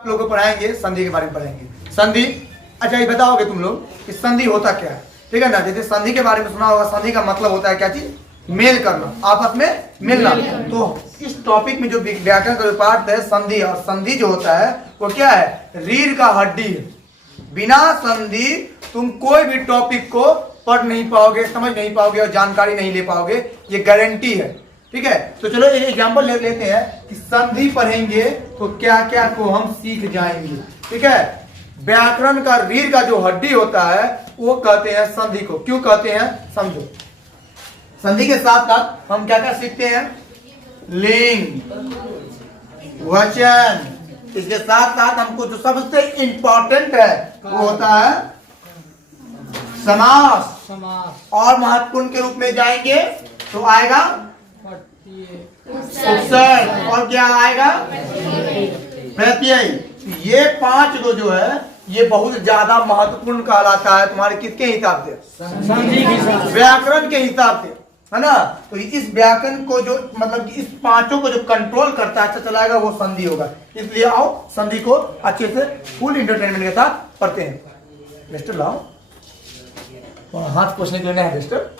लोगों को पढ़ाएंगे, संधि के बारे में पढ़ाएंगे। संधि, अच्छा ये बताओगे तुम लोग कि संधि होता क्या है, ठीक है ना। जैसे संधि के बारे में सुना होगा, संधि का मतलब होता है क्या चीज, मेल करना, आपस में मिलना। तो इस टॉपिक में जो व्याकरण का पार्ट है संधि, और संधि जो होता है वो क्या है, रीढ़ का हड्डी है। बिना संधि तुम कोई भी टॉपिक को पढ़ नहीं पाओगे, समझ नहीं पाओगे और जानकारी नहीं ले पाओगे, ये गारंटी है, ठीक है। तो चलो एक एग्जांपल ले लेते हैं कि संधि पढ़ेंगे तो क्या क्या को हम सीख जाएंगे, ठीक है। व्याकरण का रीढ़ का जो हड्डी होता है वो कहते हैं संधि को। क्यों कहते हैं समझो। संधि के साथ साथ हम क्या क्या सीखते हैं, लिंग, वचन, इसके साथ साथ हमको जो सबसे इंपॉर्टेंट है वो होता है समास। और महत्वपूर्ण के रूप में जाएंगे तो आएगा उपसर्ग, और क्या आएगा, प्रत्यय। ये पांच को जो है ये बहुत ज्यादा महत्वपूर्ण कहलाता है तुम्हारे किसके हिसाब से, व्याकरण के हिसाब से, है ना। तो इस व्याकरण को जो मतलब इस पांचों को जो कंट्रोल करता है, अच्छा चलाएगा, वो संधि होगा। इसलिए आओ संधि को अच्छे से फुल एंटरटेनमेंट के साथ पढ़ते हैं। मिस्टर लाओ हाथ पोछने के लिए है मिस्टर।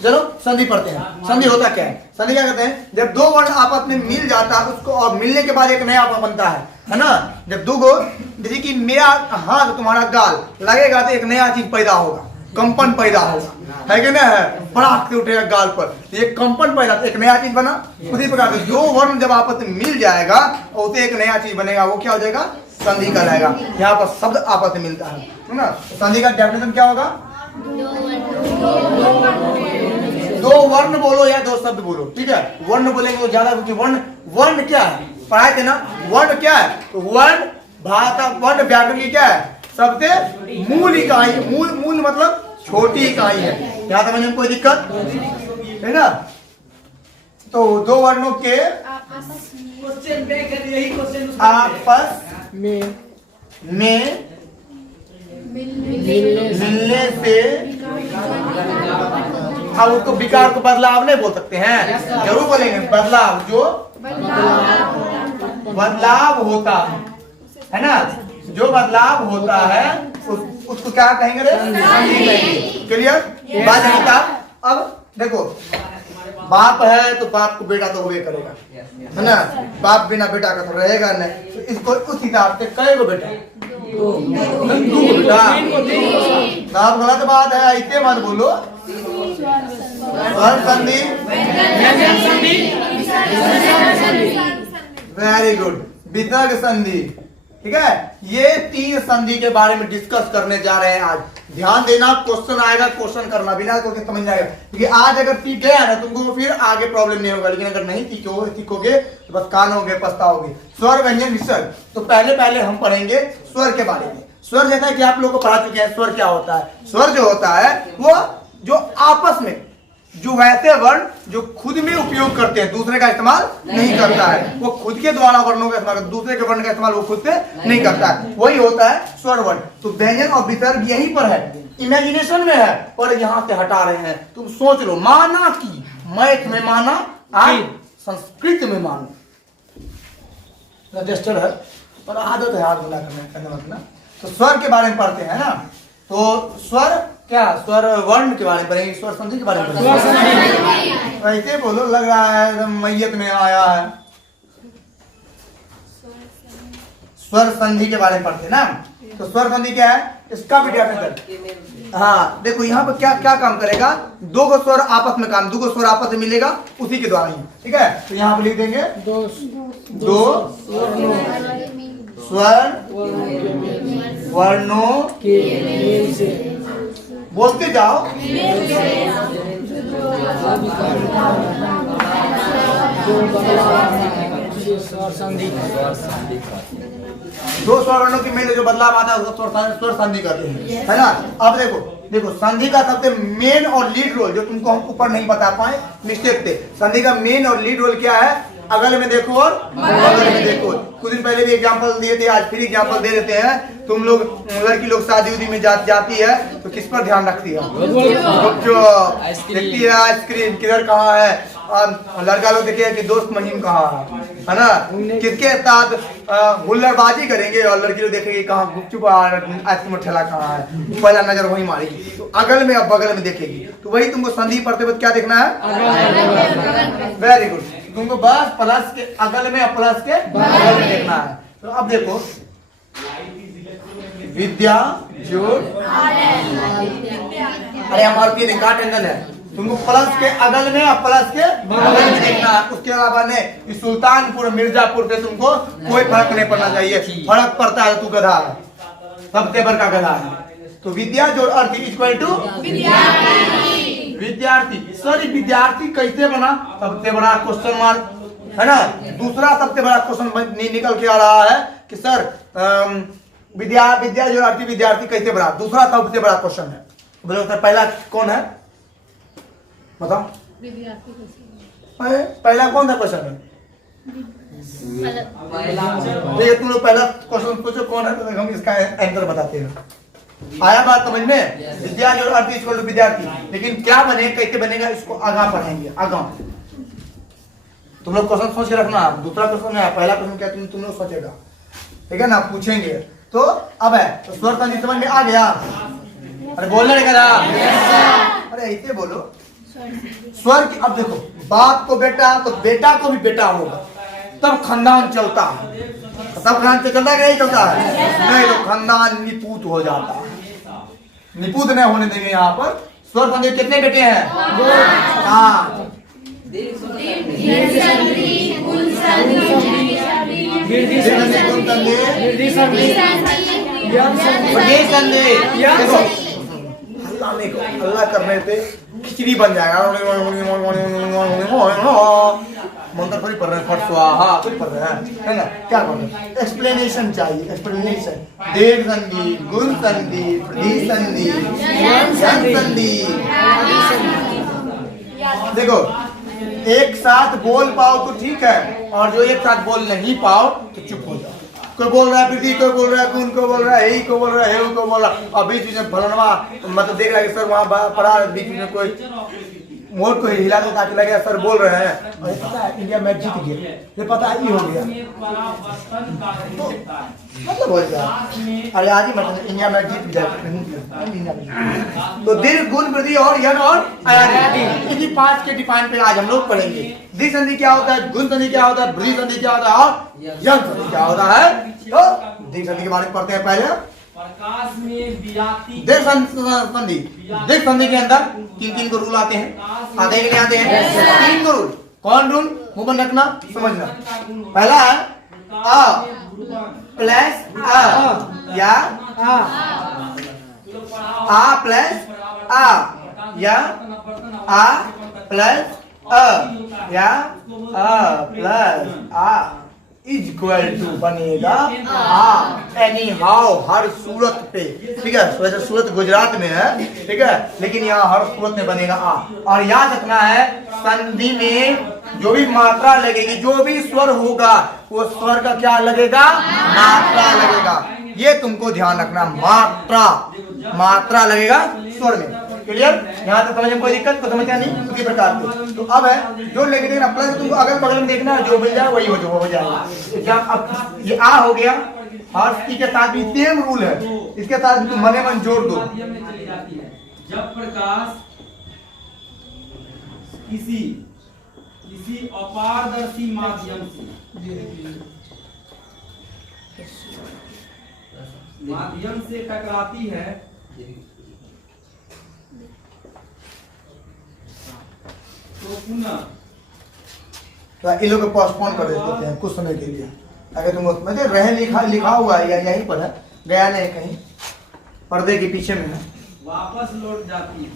चलो संधि पढ़ते हैं। संधि होता क्या है, संधि क्या कहते हैं, जब दो वर्ण आपस में मिल जाता है उसको, और मिलने के बाद एक नया बनता है ना। जब दो गो, जैसे कि मेरा हाथ तुम्हारा गाल लगेगा तो एक नया चीज पैदा होगा, कंपन पैदा होगा, है कि ना, है बड़ा के उठेगा गाल पर, ये कंपन पैदा, एक नया चीज बना। उसी प्रकार से दो वर्ण जब आपस में मिल जाएगा और उसे एक नया चीज बनेगा, वो क्या हो जाएगा, संधि कहलाएगा। यहाँ पर शब्द आपस में मिलता है ना। संधि का डेफिनेशन क्या होगा, दो वर्ण बोलो या दो शब्द बोलो, ठीक है। वर्ण बोलेंगे तो ज्यादा, वर्ण, वर्ण क्या है पढ़ाए थे ना, वर्ण क्या है, तो वर्ण भाषा, वर्ण व्याकरण की क्या है, सबसे मूल इकाई, मूल मतलब छोटी इकाई है। यहाँ समझने में कोई दिक्कत है ना। तो दो वर्णों के आपस में मिलने से, अब उसको विकार को बदलाव नहीं बोल सकते हैं, जरूर बोलेंगे बदलाव, जो बदलाव होता है ना, जो बदलाव होता है उसको क्या कहेंगे, क्लियर बात है का। अब देखो बाप है तो बाप को बेटा तो हुए करेगा, है ना। बाप बिना बेटा का तो रहेगा नहीं, तो इसको उस हिसाब से कहेगा बेटा, आप गलत बात है, ऐसे मत बोलो। संधि, वेरी गुड, विसर्ग संधि, ठीक है। ये तीन संधि के बारे में डिस्कस करने जा रहे हैं आज। ध्यान देना, क्वेश्चन आएगा, क्वेश्चन करना, बिना क्योंकि समझ जाएगा। क्योंकि आज अगर सीख गया ना तुमको फिर आगे प्रॉब्लम नहीं होगा, लेकिन अगर नहीं सीखोगे तो बस कानोगे, पछताओगे। स्वर, व्यंजन, विसर्ग। तो पहले हम पढ़ेंगे स्वर के बारे में। स्वर जैसा कि आप लोग को पढ़ा चुके हैं, स्वर क्या होता है। स्वर जो होता है वो जो आपस में, जो वैसे वर्ण जो खुद में उपयोग करते हैं, दूसरे का इस्तेमाल नहीं करता है, वो खुद के द्वारा वर्णों का इस्तेमाल, दूसरे के वर्ण का इस्तेमाल वो खुद से नहीं करता है, वही होता है स्वर वर्ण। तो व्यंजन और विसर्ग यहीं पर है, इमेजिनेशन में है, और यहाँ से हटा रहे हैं। तुम सोच लो, माना कि मैथ में माना, आज संस्कृत में मानो, रजिस्टर है और आदत है हाथ मिला करना। तो स्वर के बारे में पढ़ते हैं ना। तो स्वर क्या, स्वर वर्ण के बारे में पढ़ेंगे, स्वर संधि के बारे में पढ़ेंगे। ऐसे बोलो, लग रहा है मैयत में आया है। स्वर संधि के बारे में पढ़ते हैं ना। तो स्वर संधि क्या है, इसका भी डेफिनेशन। हाँ देखो यहाँ पर क्या क्या काम करेगा, दो गो स्वर आपस में काम, दो गो स्वर आपस में मिलेगा उसी के द्वारा ही, ठीक है। तो यहाँ पर लिख देंगे दो स्वर वर्णों के, बोलते जाओ, दो स्वर वर्णों की मेल जो बदलाव आता है उसको स्वर संधि कहते हैं, है ना। अब देखो संधि का सबसे मेन और लीड रोल, जो तुमको हम ऊपर नहीं बता पाए मिस्टेक थे, संधि का मेन और लीड रोल क्या है, अगल में देखो और बगल में देखो। कुछ दिन पहले भी एग्जांपल दिए थे, आज फिर एग्जांपल दे देते हैं। तुम लोग, लड़की लोग शादी उदी में जाती है तो किस पर ध्यान रखती है, देखती है आइसक्रीम किधर कहाँ है, लड़का लोग देखिए कि दोस्त महीम कहाँ है ना, किसके साथ हुल्लड़बाजी करेंगे और लड़की लोग देखेगी कहाँ गुपचुप आइसक्रीम ठेला कहाँ है, पहला नजर वही मारेगी, तो अगल में अब बगल में देखेगी। तो वही तुमको संधि पढ़ते वक्त क्या देखना है, वेरी गुड, तुमको बस प्लस के अगल में और प्लस के बगल में देखना है। तो अब देखो विद्या जोड़, अरे हमारे तीन का टेंशन है, तुमको प्लस के अगल में और प्लस के बगल में देखना है। उसके अलावा ने सुल्तानपुर मिर्जापुर पे तुमको कोई फर्क नहीं पड़ना चाहिए, फर्क पड़ता है तू गधा है, सबसे बड़का गधा है। तो विद्या जोड़ अर्थ इक्वल टू विद्यार्थी। सर विद्यार्थी कैसे बना, सबसे बड़ा क्वेश्चन मार्क है ना। दूसरा सबसे बड़ा क्वेश्चन निकल के आ रहा है कि सर विद्या जो अर्थ विद्यार्थी कैसे बना, दूसरा सबसे बड़ा क्वेश्चन है। बोलो सर पहला कौन है, बताओ पहला कौन सा क्वेश्चन है, ये तुम लोग पहला क्वेश्चन पूछो कौन है, तो हम इसका आंसर बताते हैं। आया बात समझ में, विद्या जो अर्थ इक्वल टू विद्यार्थी, लेकिन क्या बने कैसे बनेगा इसको आगा पढ़ेंगे। आगा तुम लोग क्वेश्चन सोच के रखना, दूसरा क्वेश्चन है, पहला क्वेश्चन क्या तुम लोग सोचेगा, ठीक है ना, पूछेंगे। तो अब है तो स्वर संधि समझ में आ गया, अरे बोलने लगा ना, अरे ऐसे बोलो स्वर की। अब देखो बाप को बेटा तो बेटा को भी बेटा होगा, तब खानदान चलता है, तब खानदान चलता है कि नहीं चलता है, नहीं तो खानदान निपूत हो जाता है, निपूत नहीं होने देंगे। यहाँ पर स्वर संधि कितने बेटे हैं, हाँ, अल्लाह करने से खिचड़ी बन जाएगा, मंत्र थोड़ी पढ़ रहे हैं, फट स्वाहा कुछ पढ़ रहे हैं, है ना, क्या पढ़ रहे हैं, एक्सप्लेनेशन चाहिए, एक्सप्लेनेशन। देव संधि, गुण संधि, धी संधि, संधि। देखो एक साथ बोल पाओ तो ठीक है, और जो एक साथ बोल नहीं पाओ तो चुप हो जाओ। कोई बोल रहा है प्रीति, कोई बोल रहा है गुण, को बोल रहा है को बोल रहा है को बोल रहा है, और बीच में फलनवा मतलब देख रहा है कि सर वहाँ पढ़ा, बीच में कोई मोड़ को हिला दो ताकि लगे सर बोल रहे हैं, और ये पता है इंडिया मैच जीत गया, ये पता ही हो गया, तो मतलब हो गया, अरे आज ही मतलब इंडिया मैच जीत गया। तो दीर्घ, गुण, वृद्धि और यन और अयान, इसी पांच के डिफाइन पे आज हम लोग पढ़ेंगे। द्वि संधि क्या होता है, गुण संधि क्या होता है, वृद्धि संधि क्या होता है और यन संधि क्या होता है। तो द्वि संधि के बारे में पढ़ते हैं पहले। देख संधि, देख संधि के अंदर तीन को रूल आते हैं, आते के लिए आते हैं तीन को रूल। कौन रूल, मुंह बंद रखना, समझना। पहला है अ प्लस अ या आ प्लस आ या आ प्लस अ या आ प्लस आ इज इक्वल टू बनेगा आ। एनी हाउ, हर सूरत पे, ठीक है, वैसे सूरत गुजरात में है, ठीक है, लेकिन यहाँ हर सूरत में बनेगा आ। और याद रखना है संधि में जो भी मात्रा लगेगी, जो भी स्वर होगा, वो स्वर का क्या लगेगा, मात्रा लगेगा। ये तुमको ध्यान रखना, मात्रा, मात्रा लगेगा स्वर में। क्लियर, यहाँ तक समझ में कोई दिक्कत, तो समझना नहीं उसी प्रकार के। तो अब है जो लेके ना प्लस, तुमको अगल बगल में देखना, जो मिल जाए वही हो जाएगा। क्या अब ये आ हो गया, और इसके साथ भी सेम रूल है, इसके साथ भी तुम मने मन जोड़ दो। जब प्रकाश किसी अपारदर्शी माध्यम से टकराती है, तो पुनः तो इन लोग को पोस्टपोन कर देते हैं कुछ समय के लिए, अगर तुम उसमें रहे लिखा हुआ है या यहीं पर है, गया नहीं कहीं, पर्दे के पीछे में है, वापस लौट जाती है।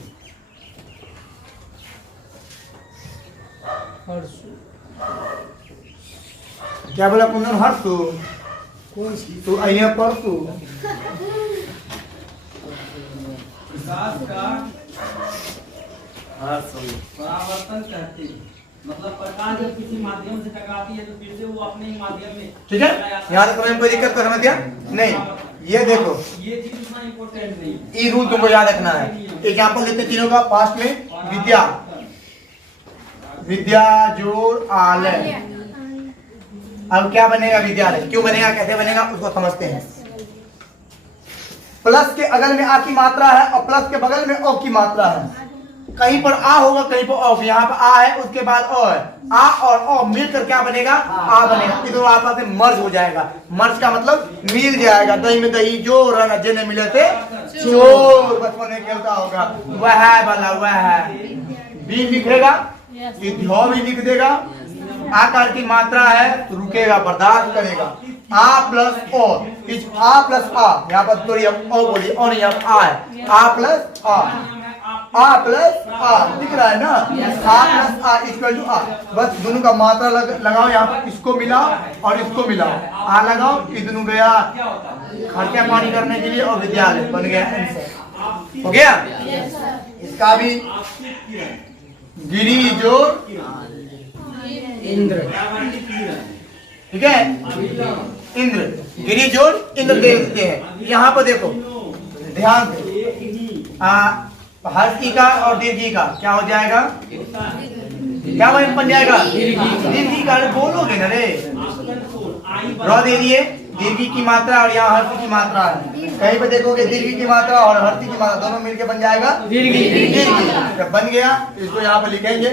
क्या बोला कुंदन, हर्षु तू अहिया परसू विकास का परावर्तन कहते हैं, मतलब प्रकाश जब किसी माध्यम से टकराती है तो फिर से वो अपने ही माध्यम में, ठीक है। यहाँ तक तुम्हें कोई दिक्कत करना दिया नहीं। ये देखो, ये चीज उतना इम्पोर्टेंट नहीं, ये रूल तुमको याद रखना है। एग्जाम्पल देते तीनों का, फास्ट में विद्या, विद्या जोड़ आलय। अब क्या बनेगा विद्यालय, क्यों बनेगा, कैसे बनेगा, उसको समझते हैं। प्लस के अगल में आ की मात्रा है और प्लस के बगल में ओ की मात्रा है। कहीं पर आ होगा, कहीं पर ओ। यहाँ पर आ है, उसके बाद ओ है। आ और ओ मिलकर क्या बनेगा, आ बनेगा। ये दोनों आपस में मर्ज हो जाएगा। मर्ज का मतलब मिल जाएगा। दही में दही जोर है, जे नहीं मिले थे चोर। बचपन में खेलता होगा, वह है वाला, वह है। बी लिखेगा, ध्यो भी लिख देगा। आकार की मात्रा है तो रुकेगा, बर्दाश्त करेगा। आ प्लस ओ, आ प्लस आ, यहाँ पर थोड़ी हम ओ बोलिए, और यहाँ आ है। आ प्लस आ प्लस आ दिख रहा है ना। आ प्लस आ इक्वल टू आ। बस दोनों का मात्रा लगाओ यहाँ पर, इसको मिलाओ और इसको मिलाओ। आ लगाओ, ये दोनों गया खर्चा पानी करने के लिए और विद्यालय बन गया आंसर। हो गया। इसका भी गिरी जोड़ इंद्र, ठीक है। इंद्र, गिरी जोड़ इंद्र दे देते हैं। यहाँ पर देखो ध्यान से, हर्षी का और दीर्घी का क्या हो जाएगा, क्या बन जाएगा, दीर्घी का। बोलोगे ना रे, रॉ दे दिए, दीर्घी की मात्रा और यहाँ हर्षी की मात्रा है। कहीं पे देखोगे दीर्घी की मात्रा और हर्षी की मात्रा दोनों मिलके बन जाएगा दीर्घी। जब बन गया इसको यहाँ पे लिखेंगे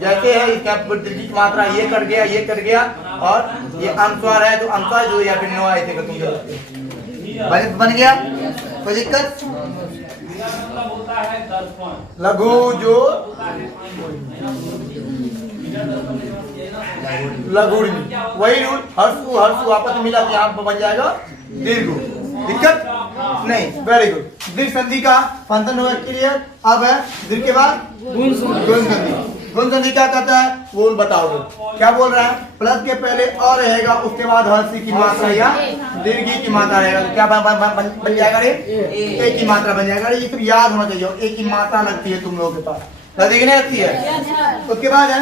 जैसे है। इसका दीर्घी की मात्रा ये कट गया, ये कट गया, और ये अनुस्वार है तो अनुस्वार जो या फिर नो आए थे तुम बन गया। कोई दिक्कत। लघु जो लघुड़, वही रूल। हर्षु हर्षु आपस में मिला तो यहाँ पर बन जाएगा दीर्घ। दिक्कत नहीं, वेरी गुड। दीर्घ संधि का फंक्शन होगा क्लियर। अब है दीर्घ के बाद गुण संधि। गुण संधि क्या कहता है वो बताओगे। क्या बोल रहा है, प्लस के पहले और रहेगा, उसके बाद हर्षी की मात्रा या दीर्घी की मात्रा रहेगा। तो क्या बन जाएगा रे, ए की मात्रा बन जाएगा। ये तो याद होना चाहिए, ए की मात्रा लगती है तुम लोगों के पास, लगती लगती है। उसके बाद है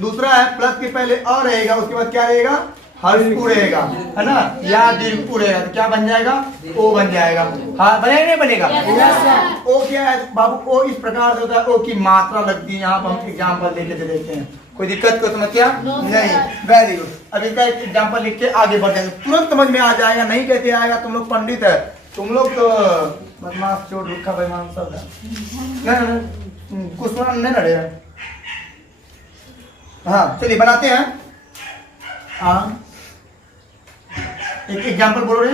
दूसरा है, प्लस के पहले और रहेगा, उसके बाद क्या रहेगा, हर्षु रहेगा, है ना, या दीर्घ रहेगा। तो क्या बन जाएगा, ओ बन जाएगा। हाँ बनेगा नहीं बनेगा। ओ क्या है बाबू, ओ इस प्रकार से होता है, ओ की मात्रा लगती है। यहाँ पर हम एग्जाम्पल लेके दे देते हैं, कोई दिक्कत को समस्या नहीं। Very good. अब इसका एक एग्जाम्पल लिख के आगे बढ़ जाएंगे, तुरंत समझ में आ जाएगा। नहीं कैसे आएगा, तुम लोग पंडित है, तुम लोग तो बदमाश चोट रुखा बेईमान सब है, कुछ नहीं लड़ेगा। हाँ चलिए बनाते हैं। हाँ एक एग्जाम्पल बोलो रे।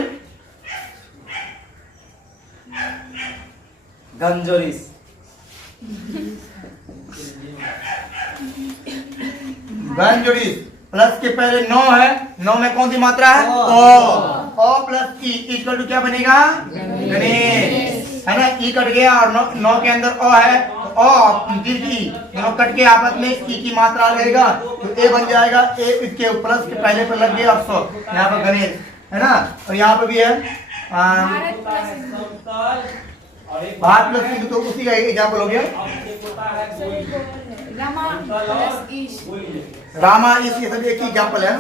गंजोरिस, गंजोरिस। प्लस के पहले 9 है, 9 में कौन सी मात्रा है, ओ प्लस ई इक्वल टू क्या बनेगा, गणेश, है ना। ई कट गया और 9 के अंदर ओ है, तो ओ दीर्घी दोनों कट के आपस में ई की मात्रा रहेगा तो ए बन जाएगा। ए इसके प्लस के पहले पर लग गया और 100, यहाँ पर गणेश, है ना। और यहाँ पे भी है भारत प्लस, तो उसी का एग्जाम्पल हो गया। रामा इस, ये सब एक ही एग्जाम्पल है।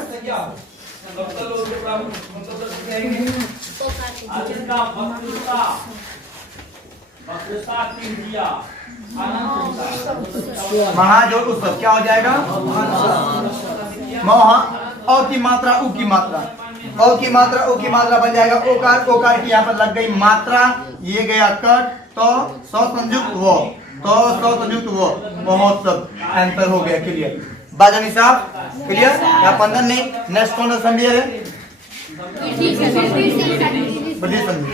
महाजोड़ उत्सव क्या हो जाएगा, महा औ की मात्रा उ की मात्रा, औ की मात्रा उ की मात्रा बन जाएगा ओकार। ओकार की यहाँ पर लग गई मात्रा, ये गया कट, तो 100 संयुक्त वो, तो 100 संयुक्त वो, महोत्सव। आंसर हो गया क्लियर। बाजानी साहब क्लियर। या 15 नहीं, नेक्स्ट कौन सा संधि है, बड़ी संधि।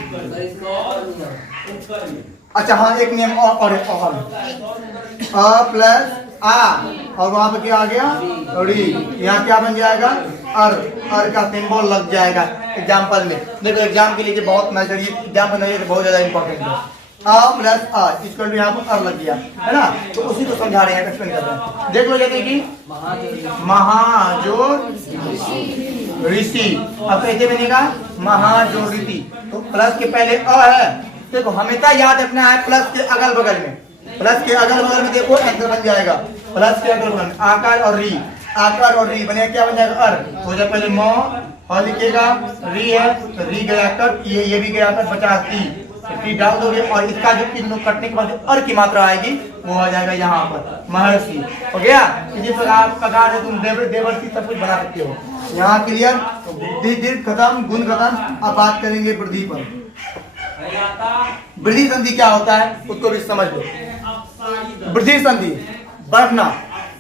अच्छा हाँ एक नियम और अ प्लस आ, और वहां पे क्या आ गया, री। यहाँ क्या बन जाएगा, अर का सिंबल लग जाएगा एग्जाम्पल में। देखो एग्जाम के लिए बहुत मैटर, ये एग्जाम्पल नहीं है तो बहुत ज्यादा इंपॉर्टेंट है। आ प्लस आ इसको यहाँ पर अर लग गया, है ना। तो उसी को समझा रहे हैं, एक्सप्लेन कर रहे हैं। देख लो जैसे कि महाजोड़ ऋषि, अब कैसे बनेगा, महाजोड़ ऋषि। तो प्लस के पहले अ है, देखो हमेशा याद रखना है प्लस के अगल बगल में, प्लस के अगल बगल में देखो आंसर बन जाएगा। प्लस के अगल बगल आकार और री, आकार और री बनेगा, क्या बन जाएगा, अर हो जाए। पहले मो और लिखेगा, री है तो री गया कट, ये भी गया कट, 50 टी डाल दोगे। और इसका जो इन कटने के बाद जो अर की मात्रा आएगी वो आ जाएगा यहाँ पर महर्षि। हो गया? इसी प्रकार से तुम देवर्षि सब कुछ बना सकते हो। यहाँ क्लियर? तो बुद्धि दीर्घ खत्म, गुण खत्म। अब बात करेंगे वृद्धि पर। वृद्धि संधि क्या होता है उसको भी समझ लो। वृद्धि संधि बढ़ना,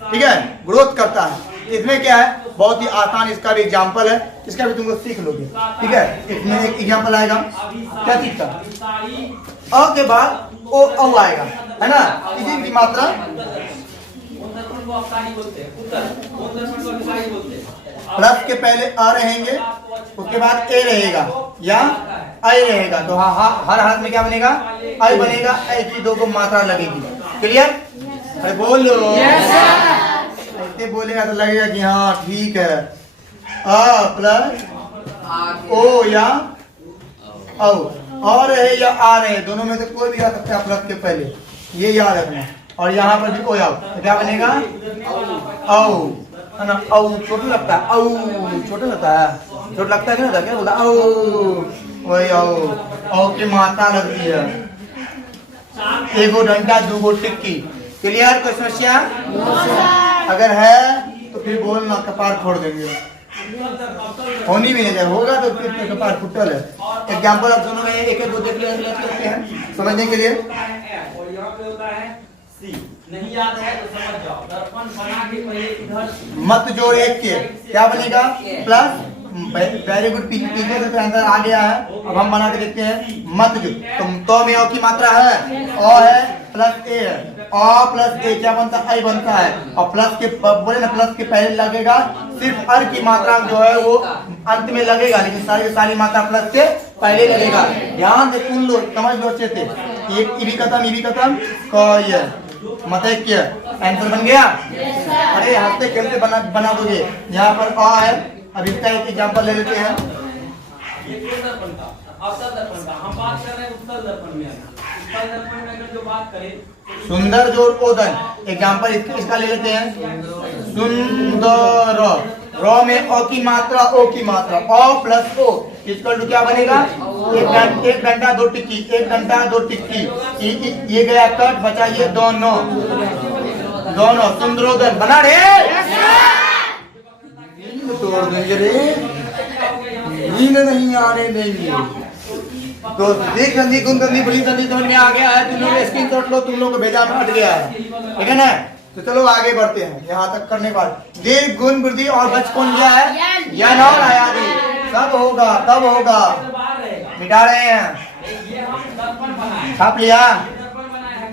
ठीक है, ग्रोथ करता है। इसमें क्या है, बहुत ही आसान इसका भी एग्जाम्पल है, इसका भी तुमको सीख लोगे, ठीक है। इसमें एक एग्जाम्पल आएगा क्या चीज का, अ के बाद ओ औ आएगा, है ना। इसी की मात्रा प्लस के पहले अ रहेंगे, उसके बाद ए रहेगा या आई रहेगा। तो हाँ हाँ, हर हाथ में क्या बनेगा, आई बनेगा। आई की दो को मात्रा लगेगी। क्लियर? अरे बोलो, ऐसे बोलेगा तो लगेगा कि हाँ ठीक है। अ प्लस ओ या औ, और है या आ रहे, दोनों में से कोई भी आ सकता है प्लस के पहले, ये याद रखना। और यहाँ पर भी ओ या, तो क्या बनेगा, औ, है ना। औ छोटा लगता है, औ छोटा लगता है, छोटा लगता है क्या बोलता है, औ, वही औ की मात्रा लगती है। एगो डंडा दूगो टिक्की। क्लियर? कोई समस्या अगर है तो फिर बोलना, कपार फोड़ देंगे। होनी भी नहीं जाए, होगा तो फिर कपार फुटल है। एग्जाम्पल आप दोनों में एक एक दो देख लेते हैं समझने के लिए। नहीं याद है तो समझ जाओ। दर्पण बना के पहले इधर मत जोड़ एक के क्या बनेगा, प्लस। वेरी गुड, पीछे से तो आंसर आ गया है। अब हम बना के देखते हैं मत जो। तो में औ की मात्रा है, अ है प्लस ए है, अ प्लस ए क्या बनता है, आई बनता है। और प्लस के बोले ना, प्लस के पहले लगेगा, सिर्फ अर की मात्रा जो है वो अंत में लगेगा, लेकिन सारी सारी मात्रा प्लस से पहले लगेगा। ध्यान से सुन लो, समझ लो अच्छे से। एक ई भी खत्म, ई भी खत्म, क मत क्या आंसर बन गया। अरे हंसते खेलते बना दोगे। यहाँ पर अ है, अब इसका एक एग्जांपल ले लेते हैं। ये दर्पण का, अवतल दर्पण का हम बात कर रहे हैं। उत्तल दर्पण में, उत्तल दर्पण में अगर जो बात करें, सुंदर जोड़ ओदन, एग्जांपल इसका ले लेते हैं। सुंदर, र में अ की मात्रा, ओ की मात्रा, अ प्लस ओ इक्वल टू क्या बनेगा, एक घंटा दो टिक्की, एक घंटा दो टिक्की। ये गया कट, बचा ये दोनों, दोनों सुंदरोदन बना रे। तोड़ देंगे रे, नींद नहीं आने देंगे। तो देख संधि, गुण संधि, बड़ी संधि समझ में आ गया है। तुम लोग स्क्रीनशॉट लो, तुम लोग को भेजा में हट गया है, ठीक है ना। तो चलो आगे बढ़ते हैं। यहाँ तक करने के बाद दीर्घ, गुण, वृद्धि और बच कौन गया है, यन और आयादी सब होगा, तब होगा। मिटा रहे हैं, ये हम दर्पण बनाए, छाप लिया। दर्पण बनाए हैं।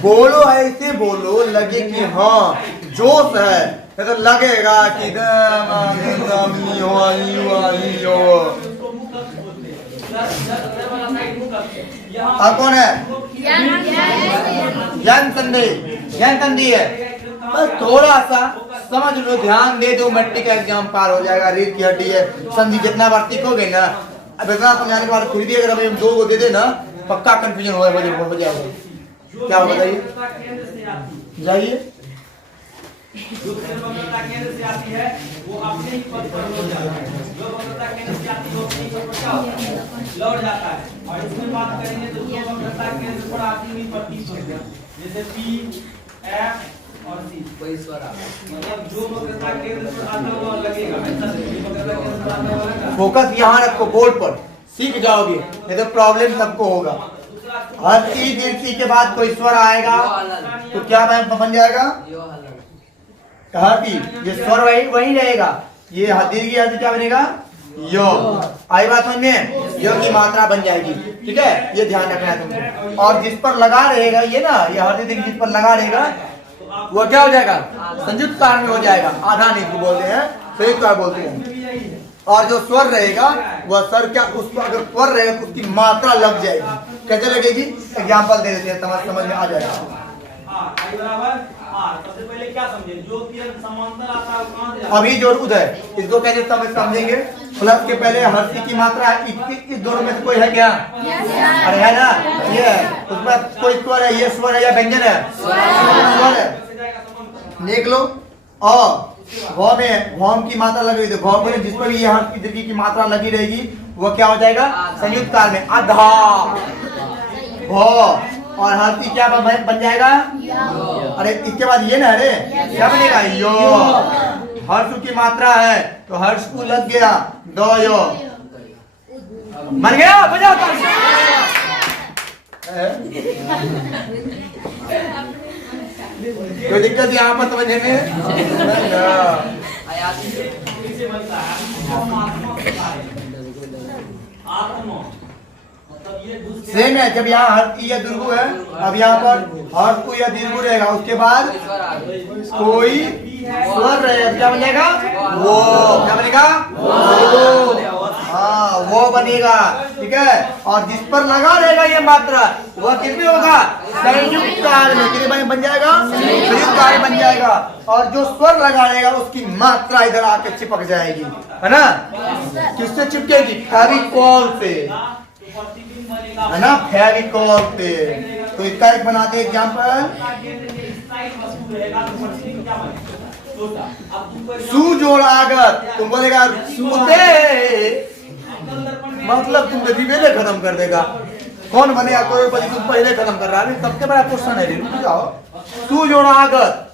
बोलो, ऐसे बोलो लगे कि हाँ जोश है, तो लगेगा कि कौन है, यन संधि, यन संधि है। बस थोड़ा सा समझ लो, ध्यान दे दो, मैट्रिक का एग्जाम पार हो जाएगा। रीढ़ की हड्डी है, संधि जितना बार सीखोगे ना, अब इतना समझाने के बाद फिर भी अगर हमें दो को दे देना, पक्का कंफ्यूजन हो जाएगा। क्या होगा बताइए, जाइए। जो वक्रता केंद्र से आती है वो अपने ही पद पर लौट जाता है। जो वक्रता केंद्र से आती है वो अपने ही पद पर क्या होता है, लौट जाता है। और इसमें बात करेंगे तो जो वक्रता केंद्र पर आती हुई प्रतीत होती है, जैसे पी, एफ और सी, कोई स्वर आता है। मतलब जो वक्रता केंद्र पर आता हुआ लगेगा, वक्रता केंद्र पर आता हुआ। फोकस यहाँ रखो, बोर्ड पर सीख जाओगे, नहीं तो प्रॉब्लम सबको होगा। हर चीज के बाद कोई स्वर आएगा तो क्या बन जाएगा, ये स्वर वही रहेगा। ये दीर्घ अर्थ क्या बनेगा, यो। आई बात समझ में, यो की मात्रा बन जाएगी, ठीक है। ये ध्यान रखना है तुमको। और जिस पर लगा रहेगा ये ना, ये हर दीर्घ जिस पर लगा रहेगा वो क्या हो जाएगा, संयुक्त कार में हो जाएगा। आधा नहीं बोलते हैं, संयुक्त कार बोलते हैं। और जो स्वर रहेगा वह स्वर क्या, उसको अगर स्वर रहेगा तो उसकी मात्रा लग जाएगी। कैसे लगेगी, एग्जाम्पल दे देते हैं, समझ में आ जाएगा। सबसे पहले क्या समझे, जो समांतर आता है कहां से, अभी जो उदय, इसको कैसे समझेंगे, प्लस के पहले हर्षी की मात्रा है। इस दोनों में से कोई है क्या, अरे है ना, ये है। उसमें कोई स्वर है, ये स्वर है या व्यंजन है, स्वर है। देख लो, भ में भौम की मात्रा लगी हुई, भ में जिस पर भी ये हर्ष की दीर्घ की मात्रा लगी रहेगी वो क्या हो जाएगा संयुक्त काल में अधा भ, और हर्ष की क्या बन जाएगा, अरे इसके बाद ये ना, अरे क्या बनेगा यो, हर्ष की मात्रा है तो हर्ष को लग गया दो यो, बन गया, बजाओ कोई दिक्कत यहाँ पर समझने में? सेम है, जब यहाँ हर्ष या दीर्घ है, अब यहाँ पर हर्ष को या दीर्घ रहेगा, उसके बाद कोई स्वर रहेगा, क्या बनेगा वो, क्या बनेगा वो, हाँ वो बनेगा, ठीक है। और जिस पर लगा रहेगा ये मात्रा वह किस में होगा संयुक्त काल में, कितने बन जाएगा संयुक्त काल बन जाएगा, और जो स्वर लगा रहेगा उसकी मात्रा इधर आके चिपक जाएगी, है ना। किससे चिपकेगी, फेविकॉल से, है ना, फेविकॉल से। तो इसका एक बनाते एग्जाम्पल, सु जोड़ आगत, तुम बोलेगा सूते, मतलब तुम रिवेले खत्म कर देगा, कौन बनेगा करोड़पति, तुम पहले खत्म कर रहा है, सबसे बड़ा क्वेश्चन है, रुक जाओ। सु जोड़ आगत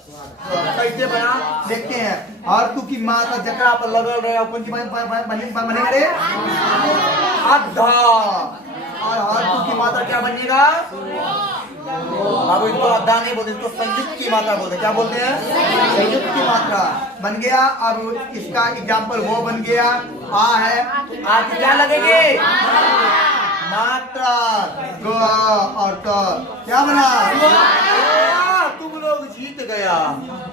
कैसे बना देखते हैं, और तू की मात्रा जकरा पर लगल रहे कौन सी बनेगा रे अधा, और हर तू की मात्रा क्या बनेगा, अब इसको अद्धा नहीं बोलते, इसको संयुक्त की मात्रा बोलते, क्या बोलते हैं संयुक्त की मात्रा बन गया। अब इसका एग्जाम्पल वो बन गया, आ है, आ क्या लगेंगे मात्रा, ग और त, क्या बना, तुम लोग जीत गया,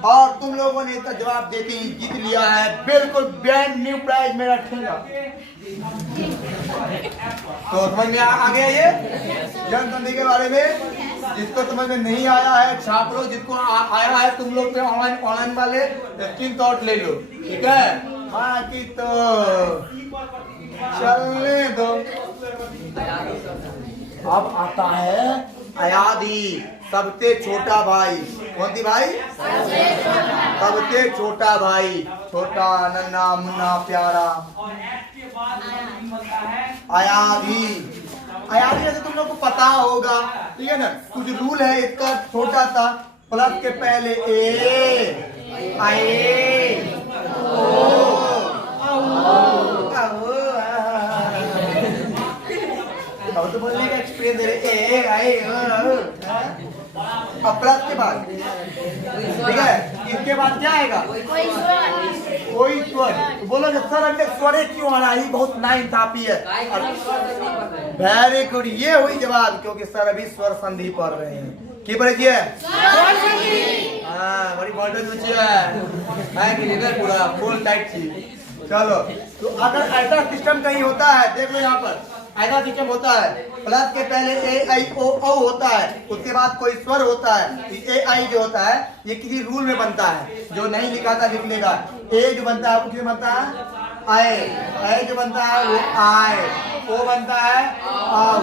और तुम लोगों ने तो जवाब देते ही जीत लिया है, बिल्कुल ब्रांड न्यू प्राइज में रखेगा। तो समझ में आ गया ये जनसंधि के बारे में। जिसको समझ में नहीं आया है छाप लो, जिसको आया है तुम लोग ऑनलाइन वाले स्क्रीनशॉट ले लो, ठीक है। बाकी तो चलने दो। अब आता है अयादी, सबसे छोटा भाई, कौन सी भाई, सबसे छोटा भाई, छोटा नन्ना मुन्ना प्यारा, अयादी। अयादी जैसे तुम लोग को पता होगा, ठीक है ना, कुछ रूल है इसका, छोटा सा प्लस के पहले ए आए ओ अब तो बोलने का एक्सपीरियंस दे रहे, ए आए अब प्लस के बाद, ठीक है, इसके बाद क्या आएगा कोई स्वर, बोलोगे सर अंडे स्वर क्यों आ रहा है, बहुत नाइंसाफी है। वेरी गुड, ये हुई जवाब, क्योंकि सर अभी स्वर संधि पढ़ रहे हैं, की पढ़े जी हाँ, बड़ी वोल्टेज ऊंची है कि इधर पूरा फुल टाइट थी। चलो, तो अगर ऐसा सिस्टम कहीं होता है, देख लो यहाँ पर ऐसा सिस्टम होता है, प्लस के पहले ए आई ओ ओ होता है, उसके बाद कोई स्वर होता है, ए आई जो होता है ये किसी रूल में बनता है, जो नहीं लिखा था लिख लेगा। ए जो बनता है वो किस बनता है आए, ए जो बनता है वो आए, ओ बनता है आओ,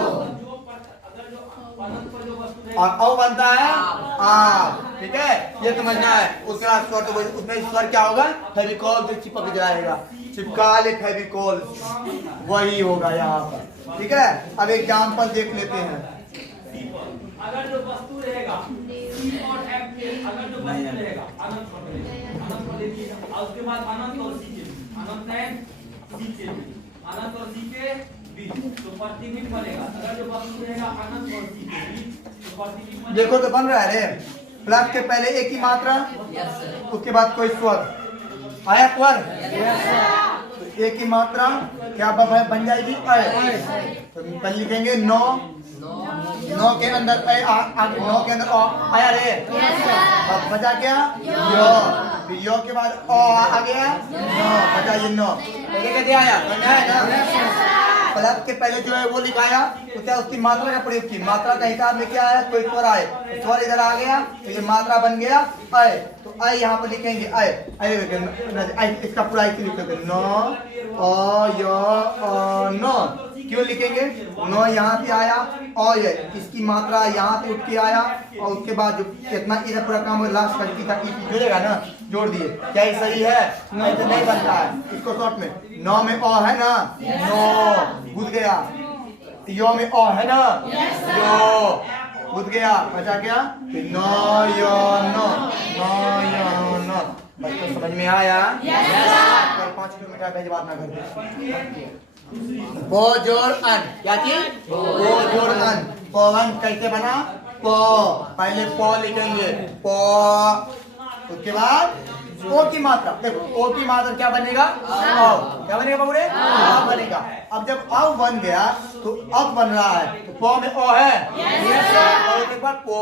और औ बनता है आ, ठीक है, ये समझना है। उसके बाद स्वर, तो उसमें स्वर क्या होगा, फेविकॉल से चिपक जाएगा, चिपका ले फेविकॉल, वही होगा यहाँ पर, ठीक है। अब एग्जाम्पल देख लेते हैं। अगर जो वस्तु रहेगा सी और एफ के, अगर जो वस्तु रहेगा अनंत पर देखिएगा, और उसके बाद अनंत और सी के, अनंत है सी के, अनंत और सी के बीच, तो प्रतिबिंब बनेगा। अगर जो वस्तु रहेगा अनंत और सी के बीच, तो प्रतिबिंब देखो तो बन रहा है रे, प्लस के पहले एक ही मात्रा, उसके बाद कोई स्वर आया, स्वर एक ही मात्रा क्या बन जाएगी अय, तो लिखेंगे नो, नो के अंदर नो के अंदर आया रे, अब बचा क्या यो, फिर यो के बाद ओ आ गया नो, बचा ये नो, पहले कैसे आया ना, प्लस के पहले जो है वो लिखाया, तो क्या उसकी मात्रा का प्रयोग की, मात्रा का हिसाब में क्या है, कोई स्वर आए, स्वर इधर आ गया तो ये मात्रा बन गया अय, तो अय यहाँ पर लिखेंगे अय, अय इसका पूरा इसी लिखेंगे नो ओ यो नो, क्यों लिखेंगे, नो यहाँ से आया और ये इसकी मात्रा यहाँ से उठ के आया, और उसके बाद जो इतना इधर पूरा काम लास्ट करती था जुड़ेगा ना, जोड़ दिए, क्या ये सही है? नहीं तो नहीं बनता है। इसको शॉर्ट में 9 में अ है ना, 9 बुझ गया, यो में अ है ना, यो बुझ गया, बचा क्या? 9 यो 9 बच्चों समझ में आया? कल 5 किलोमीटर भेज बात ना कर। पो जोड़ अन, क्या चीज? पो जोड़ अन। पवन कैसे बना? पो, पहले पो लिखेंगे, पो, उसके बाद ओ की मात्रा, देखो ओ की मात्रा क्या बनेगा? औ, क्या बनेगा बाबूरे? आ बनेगा। अब जब अब बन गया तो अब बन रहा है, तो पो में ओ है, और उसके बाद पो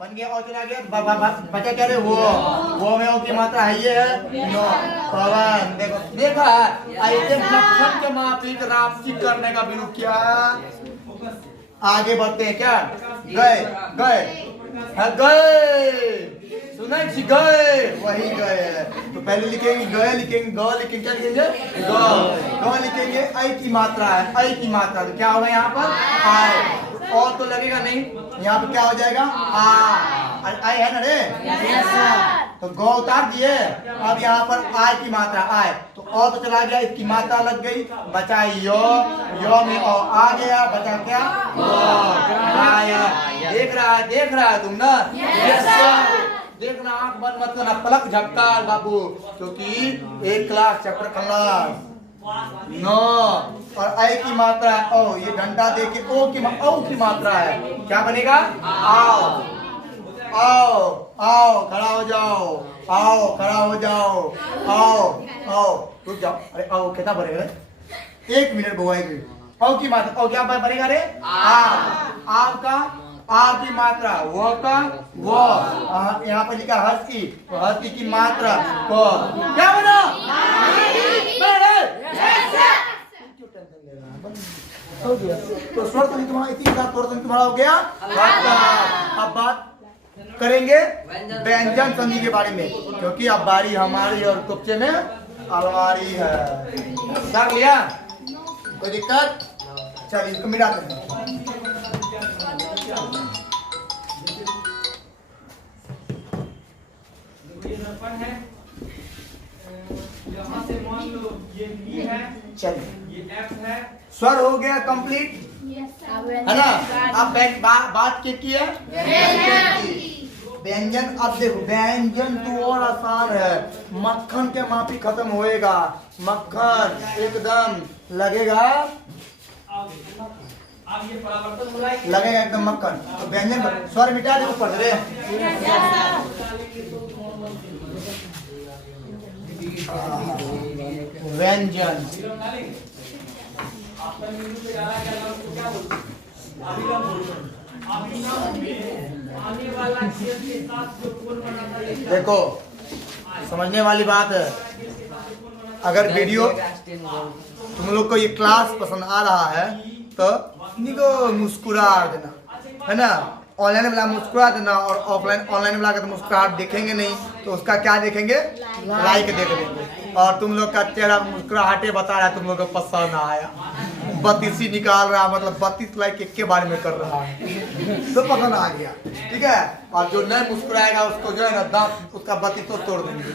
बन गया, और चला गया, बचा क्या रे? वो में ओ की मात्रा है, ये है 9। पवन, देखो देखा ऐसे मक्खन के माफिक राशि करने का बिल्कुल क्या? आगे बढ़ते हैं क्या? गए गए है, गए सुना जी, गए वही गए है। तो पहले लिखेंगे गए, लिखेंगे ग, लिखेंगे क्या लिखेंगे? ग लिखेंगे, ऐ की मात्रा है, ऐ की मात्रा, तो क्या होगा यहाँ पर? आए, और तो लगेगा नहीं, यहाँ पे क्या हो जाएगा? आ है ना रे, तो ग उतार दिए, अब यहाँ पर आय की मात्रा आय, तो और तो चला गया, इसकी मात्रा लग गई, बचा यो में ओ आ गया, बचा क्या? देख रहा है तुम ना? देखना, आंख बंद मत करना, पलक झपका बाबू, क्योंकि 1 क्लास चैप्टर खल्लास 9 और आई की मात्रा है ओ, ये डंडा दे के ओ की मात्रा है, क्या बनेगा? आओ आओ आओ, खड़ा हो जाओ, आओ खड़ा हो जाओ, आओ रुक जाओ, अरे आओ कितना बनेगा? 1 मिनट बुआ, 1 मिनट। औ की मात्रा, ओ क्या बनेगा रे? आ का आ की मात्रा, वो का वो, यहाँ पर लिखा हस्ती, तो हस्ती की मात्रा को क्या बना? हो गया, तो स्वर ध्वनि तुम्हारा इतनी साथ स्वर ध्वनि तुम्हारा हो गया। अब बात करेंगे व्यंजन संधि के बारे में, क्योंकि अब बारी हमारी और कुप्चे में अलमारी है। समझ लिया? कोई दिक्कत? चलिए इसको मिटाते हैं। ये दर्पण है, यहाँ से मान लो ये बी है, चलिए ये एफ है, स्वर हो गया कंप्लीट है ना? अब बात की है व्यंजन। अब देखो व्यंजन तो और आसान है, मक्खन के माफी खत्म होएगा, मक्खन एकदम लगेगा, अब ये परावर्तन हो रहा है, लगेगा एकदम मक्खन। तो व्यंजन स्वर मिटा दे ऊपर रे, व्यंजन देखो समझने वाली बात है। अगर वीडियो तुम लोग को ये क्लास पसंद आ रहा है तो निको मुस्कुरा देना, है ना? ऑनलाइन वाला मुस्कुरा देना, और ऑनलाइन वाला का तो मुस्कुराहट देखेंगे नहीं, तो उसका क्या देखेंगे? लाइक देख लेंगे। और तुम लोग का चेहरा मुस्कुराहटे बता रहा है, तुम लोग को पसंद आया, 32 निकाल रहा, मतलब 32 लाइक एक के बारे में कर रहा है, तो पसंद आ गया, ठीक है? और जो नहीं मुस्कुराएगा उसको जो है ना दांत उसका 32 तोड़ देंगे,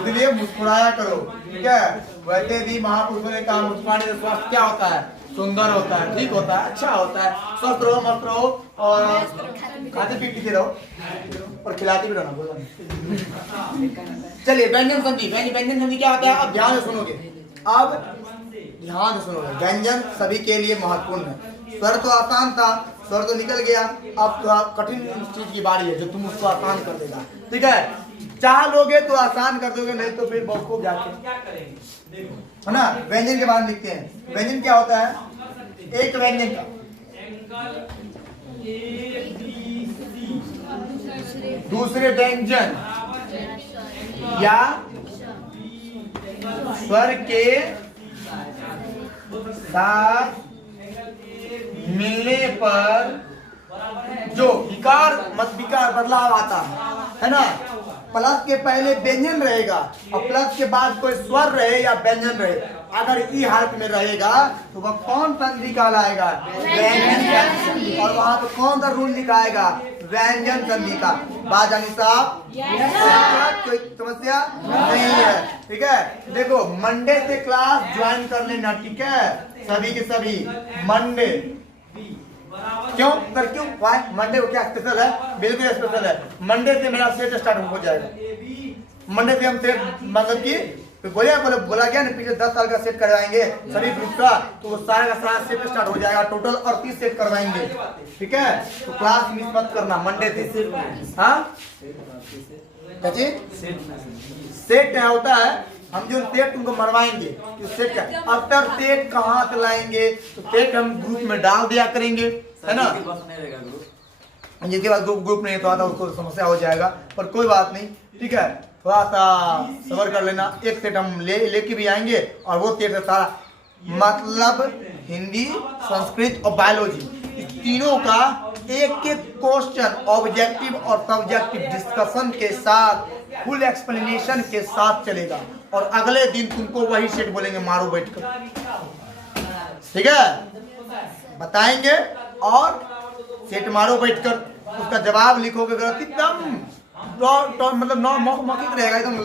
इसलिए मुस्कुराया करो, ठीक है? वैसे भी महापुरुषों ने कहा मुस्कुराने से स्वास्थ्य क्या होता है? सुंदर होता है, ठीक होता है, अच्छा होता है, स्वस्थ रहो, मस्त रहो, और खाते पीते रहो और खिलाते भी रहना। बोला चलिए व्यंजन संधि, व्यंजन संधि क्या होता है? अब ध्यान से सुनोगे, अब ध्यान से सुनोगे। व्यंजन सभी के लिए महत्वपूर्ण है। स्वर तो आसान था, स्वर तो निकल गया, अब थोड़ा कठिन चीज की बारी है जो तुम उसको आसान कर देगा, ठीक है? चाह लोगे तो आसान कर दोगे, नहीं तो फिर बहुत जाके क्या करेंगे? देखो, है ना? व्यंजन के बारे में लिखते हैं। व्यंजन क्या होता है? एक व्यंजन का एंगल ए बी सी, दूसरे व्यंजन या स्वर के साथ मिलने पर जो विकार बदलाव आता है ना? प्लस के पहले व्यंजन रहेगा और प्लस के बाद कोई स्वर रहे या व्यंजन रहे, अगर ई हालत में रहेगा तो वह कौन संधि कहलाएगा? व्यंजन। और वहां पर कौन सा रूल लिखाएगा? व्यंजन संधि का। बात जानी साहब? कोई समस्या नहीं है, ठीक है। देखो मंडे से क्लास ज्वाइन कर लेना, ठीक है, सभी के सभी मंडे। क्यों सर, क्यों वाई मंडे को क्या स्पेशल है? बिल्कुल स्पेशल है। मंडे से मेरा सेट स्टार्ट हो जाएगा। मंडे से हम सेट मतलब कि बोला गया ना, पिछले 10 साल का सेट करवाएंगे सभी ग्रुप का, तो वो सारा का सारा सेट स्टार्ट हो जाएगा। टोटल 38 सेट करवाएंगे, ठीक है। तो क्लास मिस मत करना मंडे से। हाँ सेट क्या होता है? हम जो सेट तुमको मरवाएंगे, तो सेट का अब तक सेट कहाँ से लाएंगे? तो सेट हम ग्रुप में डाल दिया करेंगे, है ना। जिसके बाद ग्रुप नहीं तो आता उसको समस्या हो जाएगा, पर कोई बात नहीं, ठीक है। थोड़ा सा सबर कर लेना। एक सेट हम लेके भी आएंगे, और वो सेट है सारा मतलब हिंदी, संस्कृत और बायोलॉजी, इस तीनों का एक एक क्वेश्चन ऑब्जेक्टिव और सब्जेक्टिव डिस्कशन के साथ, फुल एक्सप्लेनेशन के साथ चलेगा। और अगले दिन तुमको वही सेट बोलेंगे मारो बैठकर, ठीक है, बताएंगे और सेट मारो बैठकर, उसका जवाब लिखोगे गलत एकदम मतलब मौखिक रहेगा, एकदम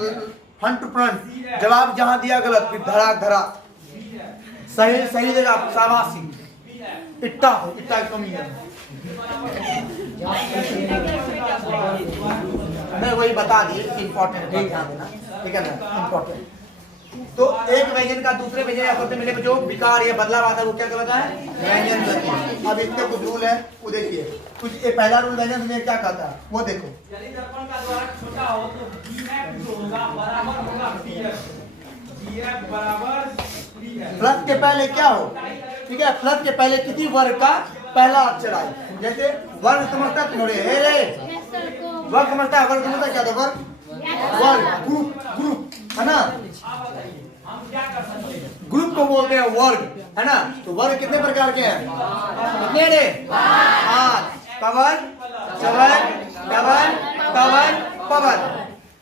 फ्रंट टू फ्रंट जवाब। जहां दिया गलत फिर धड़ाक धड़ा, सही देगा शाबाशी। इट्टा की कमी है, मैं वही बता दिए, इम्पोर्टेंट ध्यान देना, ठीक है ना, इम्पोर्टेंट। तो एक व्यंजन का दूसरे व्यंजन या शब्द मिले जो विकार या बदलाव आता है वो क्या कहलाता है? व्यंजन संधि। अब इसके कुछ रूल है, वो देखिए। कुछ ये पहला रूल व्यंजन संधि क्या कहता है वो देखो। यदि दर्पण का द्वारक छोटा हो तो BF जो होगा बराबर होगा BF बराबर BF। प्लस के पहले क्या हो, ठीक है, प्लस के पहले किसी वर्ग का पहला अक्षर आए। जैसे वर्ग समझता है तुम्हारे वर्ग समझता है, वर्ग समझता क्या था? वर्ग ग्रुप है ना, हम क्या कर सकते हैं? ग्रुप को बोलते हैं वर्ग, है ना। तो वर्ग कितने प्रकार के हैं? कितने रे? 5। कवन, चवन, कवन, कवन, पवन,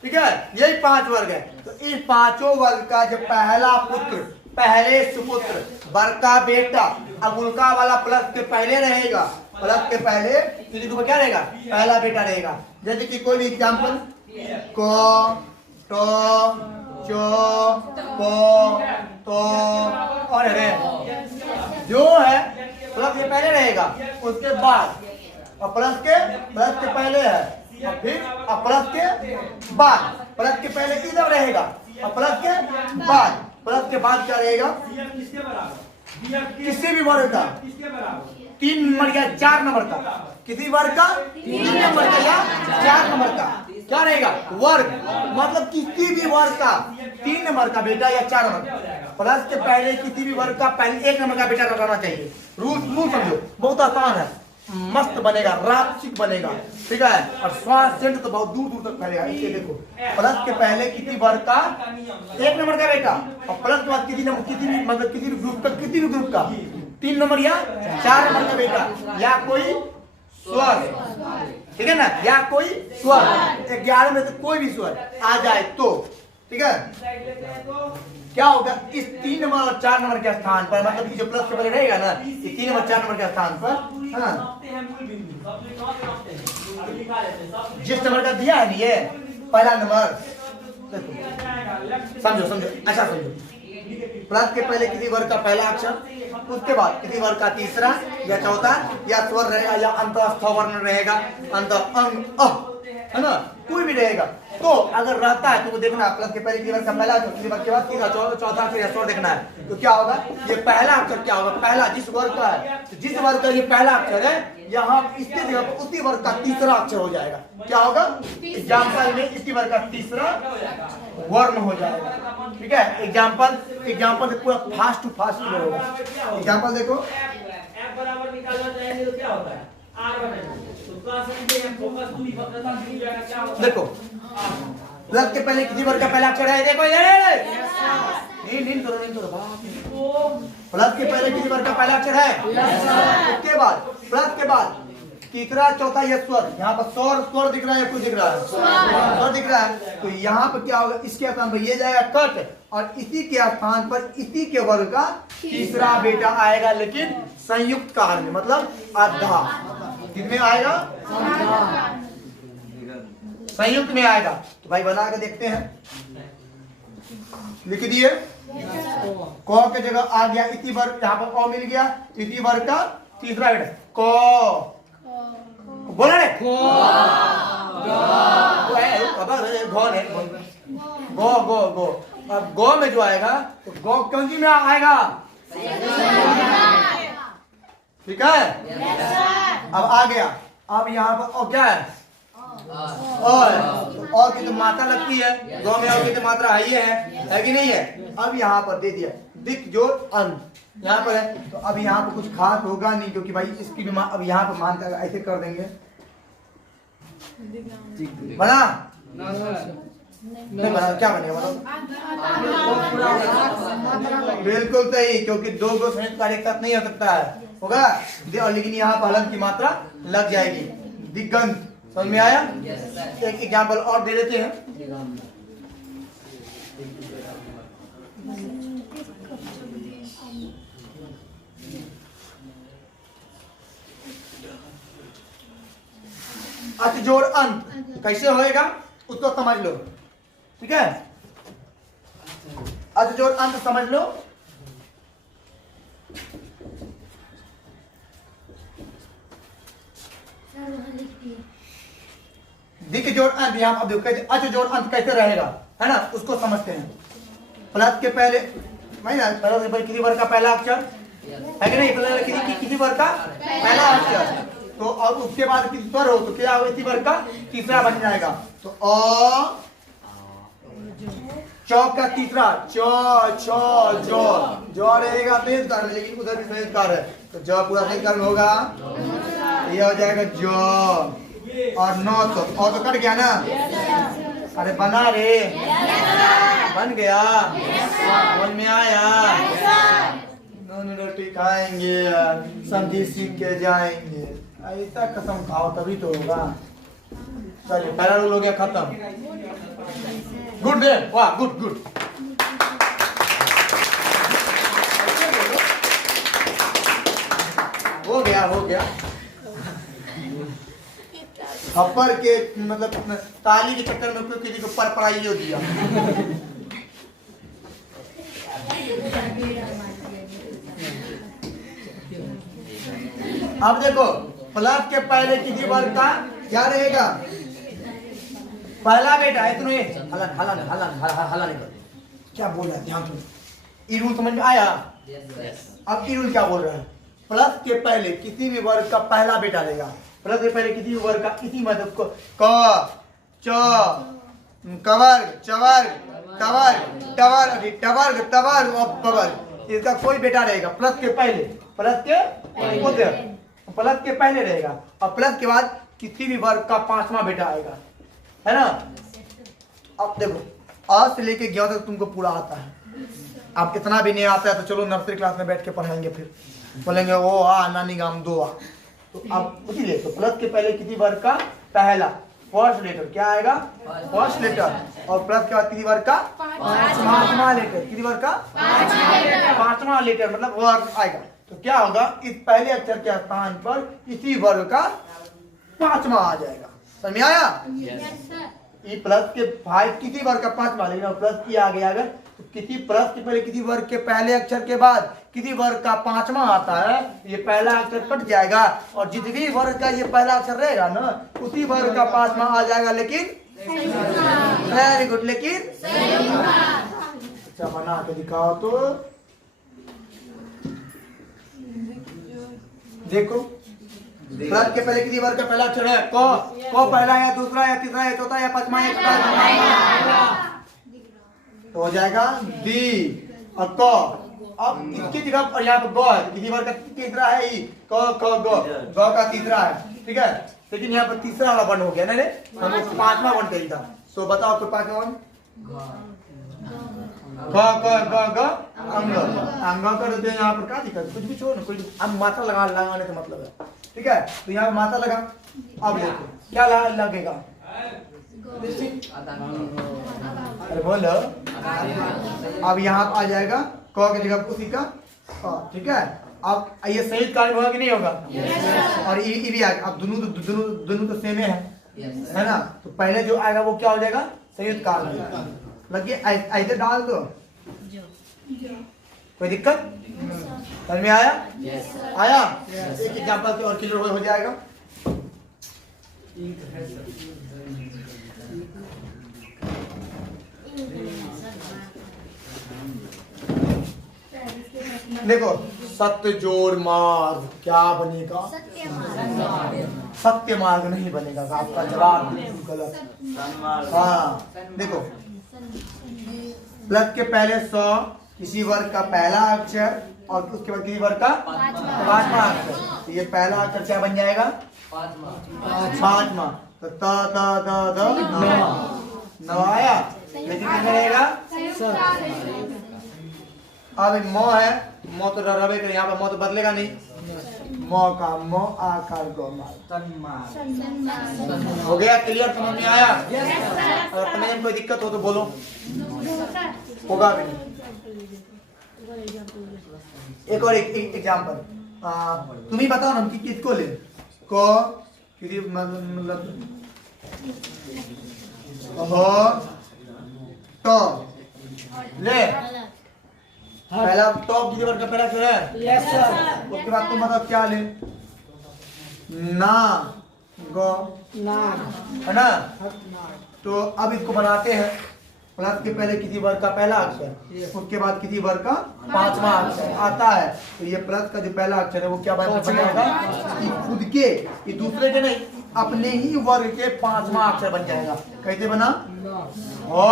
ठीक है, यही 5 वर्ग है। तो इस पांचों वर्ग का जो पहला पुत्र, पहले सुपुत्र, वर्ग का बेटा, अब उनका वाला प्लस के पहले रहेगा, प्लस के पहले क्या रहेगा? पहला बेटा रहेगा। जैसे कि कोई भी एग्जाम्पल, को, तो, चो, पो, तो और रे जो है प्लस के पहले रहेगा, उसके बाद और प्लस के पहले है, और फिर प्लस के पहले इधर रहेगा, और प्लस के बाद क्या रहेगा? किसके बराबर? किसी भी वर्ग का किसके बराबर? 3 नंबर या 4 नंबर का, किसी वर्ग का 3 नंबर का या 4 नंबर का क्या रहेगा? वर्ग, मतलब किसी भी वर्ग का 3 नंबर का बेटा या 4 नंबर का। प्लस के पहले किसी भी वर्ग का पहले 1 नंबर का बेटा लगाना चाहिए। रूल समझो, बहुत आसान है, मस्त बनेगा, राक्षिक बनेगा, ठीक है। और श्वास सेंट तो बहुत दूर तक फैलेगा। इसे देखो, प्लस के पहले किसी वर्ग का 1 नंबर का बेटा, और प्लस के बाद किसी भी ग्रुप का 3 नंबर या 4 नंबर का बेटा, या कोई स्वर, ठीक है ना, या कोई स्वर 11 में से कोई भी स्वर आ जाए तो, ठीक है, क्या होगा? इस 3 नंबर और 4 नंबर के स्थान पर, मतलब कि जो प्लस के पहले रहेगा ना, इस 3 नंबर 4 नंबर के स्थान पर, हाँ, जिस नंबर का दिया है ये पहला नंबर, समझो अच्छा समझो। प्लस के पहले किसी वर्ग का पहला अक्षर, उसके बाद किसी वर्ग का तीसरा या चौथा या स्वर रहेगा या अंतस्थ वर्ण रहेगा, अंत अंग है ना, कोई भी रहेगा। तो अगर रहता है तो वो देखना, प्लस के पहले किसी वर्ग का पहला अक्षर, किसी वर्ग के बाद तीसरा, चौथा अक्षर या स्वर देखना है। तो क्या होगा? ये पहला अक्षर क्या होगा? पहला जिस वर्ग का है, तो जिस वर्ग का ये पहला अक्षर है, यहाँ इसके जगह पर उसी वर्ग का तीसरा अक्षर हो जाएगा। क्या होगा? एग्जाम्पल में इसी वर्ग का तीसरा वर्ण हो जाएगा, ठीक है। एग्जाम्पल से पूरा फास्ट टू फास्ट होगा। एग्जाम्पल देखो, F बराबर निकालना चाहेंगे तो क्या होता है? R बनेगा, तो प्लस हम फोकस दूरी वक्रता दूरी जाएगा, क्या होगा? देखो प्लस के पहले किसी वर्ग का पहला अक्षर है, देखो नींद करो, प्लस के पहले किसी वर्ग का पहला अक्षर है, उसके बाद प्लस के बाद तीसरा चौथा ये स्वर, यहाँ पर स्वर दिख रहा है, कुछ दिख रहा है, स्वर दिख रहा है। तो यहाँ पर क्या होगा? इसके स्थान पर ये जाएगा कट, और इसी के स्थान पर इसी के वर्ग का तीसरा बेटा आएगा, लेकिन संयुक्त कार्य में, मतलब आधा, किसमें आएगा? संयुक्त में आएगा। तो भाई बना के देखते हैं। लिख दिए। क के जगह आ गया इति वर्ग, यहाँ पर अ मिल गया, इति वर्ग का तीसरा घटक क। बोला ने गो है गो गो गो। अब गो में जो आएगा तो गो कौन सी में आएगा? ठीक है। अब आ गया। अब यहाँ पर और क्या है? और की तो मात्रा लगती है, गो में और की तो मात्रा है कि नहीं है? अब यहाँ पर दे दिया दिक जोड़ अंत यहाँ पर है। तो अब यहाँ पर कुछ खास होगा नहीं, क्योंकि भाई इसकी भी अब यहाँ पर मान कर ऐसे कर देंगे। बना नहीं बना, क्या बनेगा मतलब? बिल्कुल सही, क्योंकि दो गो संयुक्त कार्य एक साथ नहीं हो सकता है, होगा। और लेकिन यहाँ पर हलन की मात्रा लग जाएगी। दिगंत समझ में आया? एक एग्जाम्पल और दे देते हैं। अच जोड़ अंत कैसे होएगा उसको समझ लो, ठीक है? अच जोड़ अंत समझ लो। दिक जोड़ अंत यहाँ अब देखो अच जोड़ अंत कैसे रहेगा, है ना? उसको समझते हैं। प्लस के पहले किसी वर्ग का पहला अक्षर है कि नहीं? किसी वर्ग का पहला अक्षर, तो और उसके बाद किसी स्वर हो तो क्या हो? इसी वर्ग का तीसरा बन जाएगा। तो अ चौक का तीसरा जो रहेगा संयुक्त कार्य, लेकिन उधर भी संयुक्त कार्य है, तो जो पूरा संयुक्त कार्य होगा ये हो जाएगा जो। और नौ तो कट गया ना? अरे बना रे, बन गया, समझ में आया? रोटी खाएंगे, सब्जी सीख के जाएंगे। ऐसा कसम खाओ तभी तो होगा। चलिए पहला रोल हो गया खत्म। गुड डे, वाह गुड गुड। हो गया। थप्पड़ के मतलब ताली के चक्कर में कोई किसी को पर पढ़ाई हो दिया। अब देखो प्लस के पहले किसी वर्ग का क्या रहेगा? पहला बेटा है। तुम्हें हला नहीं कर, क्या बोल रहा है? ध्यान सुनो, ये रूल समझ में आया? अब ये रूल क्या बोल रहा है? प्लस के पहले किसी भी वर्ग का पहला बेटा रहेगा। प्लस के पहले किसी भी वर्ग का इसी मतलब को क च कवर्ग चवर्ग कवर्ग टवर्ग टवर्ग तवर्ग और पवर्ग, इसका कोई बेटा रहेगा प्लस के पहले। प्लस के पहले रहेगा, और प्लस के बाद किसी भी वर्ग का पांचवा बेटा आएगा, है ना? अब देखो आज से लेके 11 तक तुमको पूरा आता है। अब इतना भी नहीं आता है तो चलो नर्सरी क्लास में बैठ के पढ़ाएंगे, फिर बोलेंगे ओ आ नानी गाम दो आ। तो अब इसीलिए तो प्लस के पहले किसी वर्ग का पहला फर्स्ट लेटर क्या आएगा? फर्स्ट लेटर, और प्लस के बाद किसी वर्ग का पांचवा लेटर, किसी वर्ग का पांचवा लेटर मतलब वर्ग आएगा। तो क्या होगा? इस पहले अक्षर के स्थान पर इसी वर्ग का पांचवा आ जाएगा। समझ में आया? ये प्लस के भाई किसी वर्ग का पांचवा, लेकिन प्लस की आगे अगर तो किसी प्लस के पहले किसी वर्ग के पहले अक्षर के बाद किसी वर्ग का पांचवा आता है, ये पहला अक्षर कट जाएगा, और जिस भी वर्ग का ये पहला अक्षर रहेगा ना उसी वर्ग का पांचवा आ जाएगा। लेकिन वेरी गुड, लेकिन अच्छा बना के दिखाओ तो देखो। प्लस के पहले किसी वर्ग का पहला अक्षर है को पहला या दूसरा या तीसरा या चौथा या पांचवा या छठा, तो हो जाएगा दी और क। अब इसकी जगह और यहाँ पर ग है, किसी वर्ग का तीसरा है ई ग का तीसरा है, ठीक है? लेकिन यहाँ पर तीसरा वाला बन हो गया ना रे, हम पांचवा बन चाहिए था। तो बताओ कोई पांचवा बन अंग कर देते हैं। यहाँ पर क्या दिक्कत? कुछ भी छोड़, कोई अब मात्रा लगाने का मतलब है, ठीक है? तो यहाँ पर मात्रा लगा। अब देखो क्या लगेगा? अरे बोलो। अब यहाँ आ जाएगा क की जगह उसी का, ठीक है? अब ये संयुक्त कार्य होगा कि नहीं होगा? और ये भी आएगा। अब दोनों तो सेम है ना? तो पहले जो आएगा वो क्या हो जाएगा? संयुक्त कार्य। लगे ऐसे डाल दो, कोई दिक्कत? समझ में आया? आया? एक एग्जांपल से और क्लियर हो जाएगा। देखो, सत्य जोड़ मार्ग क्या बनेगा? सत्य मार्ग नहीं बनेगा। आपका जवाब बिल्कुल गलत। हाँ देखो, प्लस के पहले 100 किसी वर्ग का पहला अक्षर और उसके बाद किसी वर्ग का पांचवा अक्षर। तो ये पहला अक्षर क्या बन जाएगा? पांचवा। तो त द द द न आया, लेकिन क्या रहेगा? अब मो है, मो तो रवे कर, यहाँ पे मो तो बदलेगा नहीं। मो का मो, आकार गो हो गया। क्लियर? समझ में आया? अगर समझ में कोई दिक्कत हो तो बोलो, होगा भी नहीं। एक और एक एग्जांपल तुम ही बताओ ना कि किसको ले को किसी मतलब हो तो ले पहला टॉप किसी वर्ग का पहला अक्षर है? Yes sir. उसके बाद तुम बताओ क्या ले? ना गो ना है ना? तो अब इसको बनाते हैं। प्लस के पहले किसी वर्ग का पहला अक्षर, उसके बाद किसी वर्ग का पांचवा अक्षर आता है। तो ये प्लस का जो पहला अक्षर है वो क्या बन जाएगा? खुद के, ये दूसरे के नहीं, अपने ही वर्ग के पांचवा अक्षर बन जाएगा। कैसे बना? हो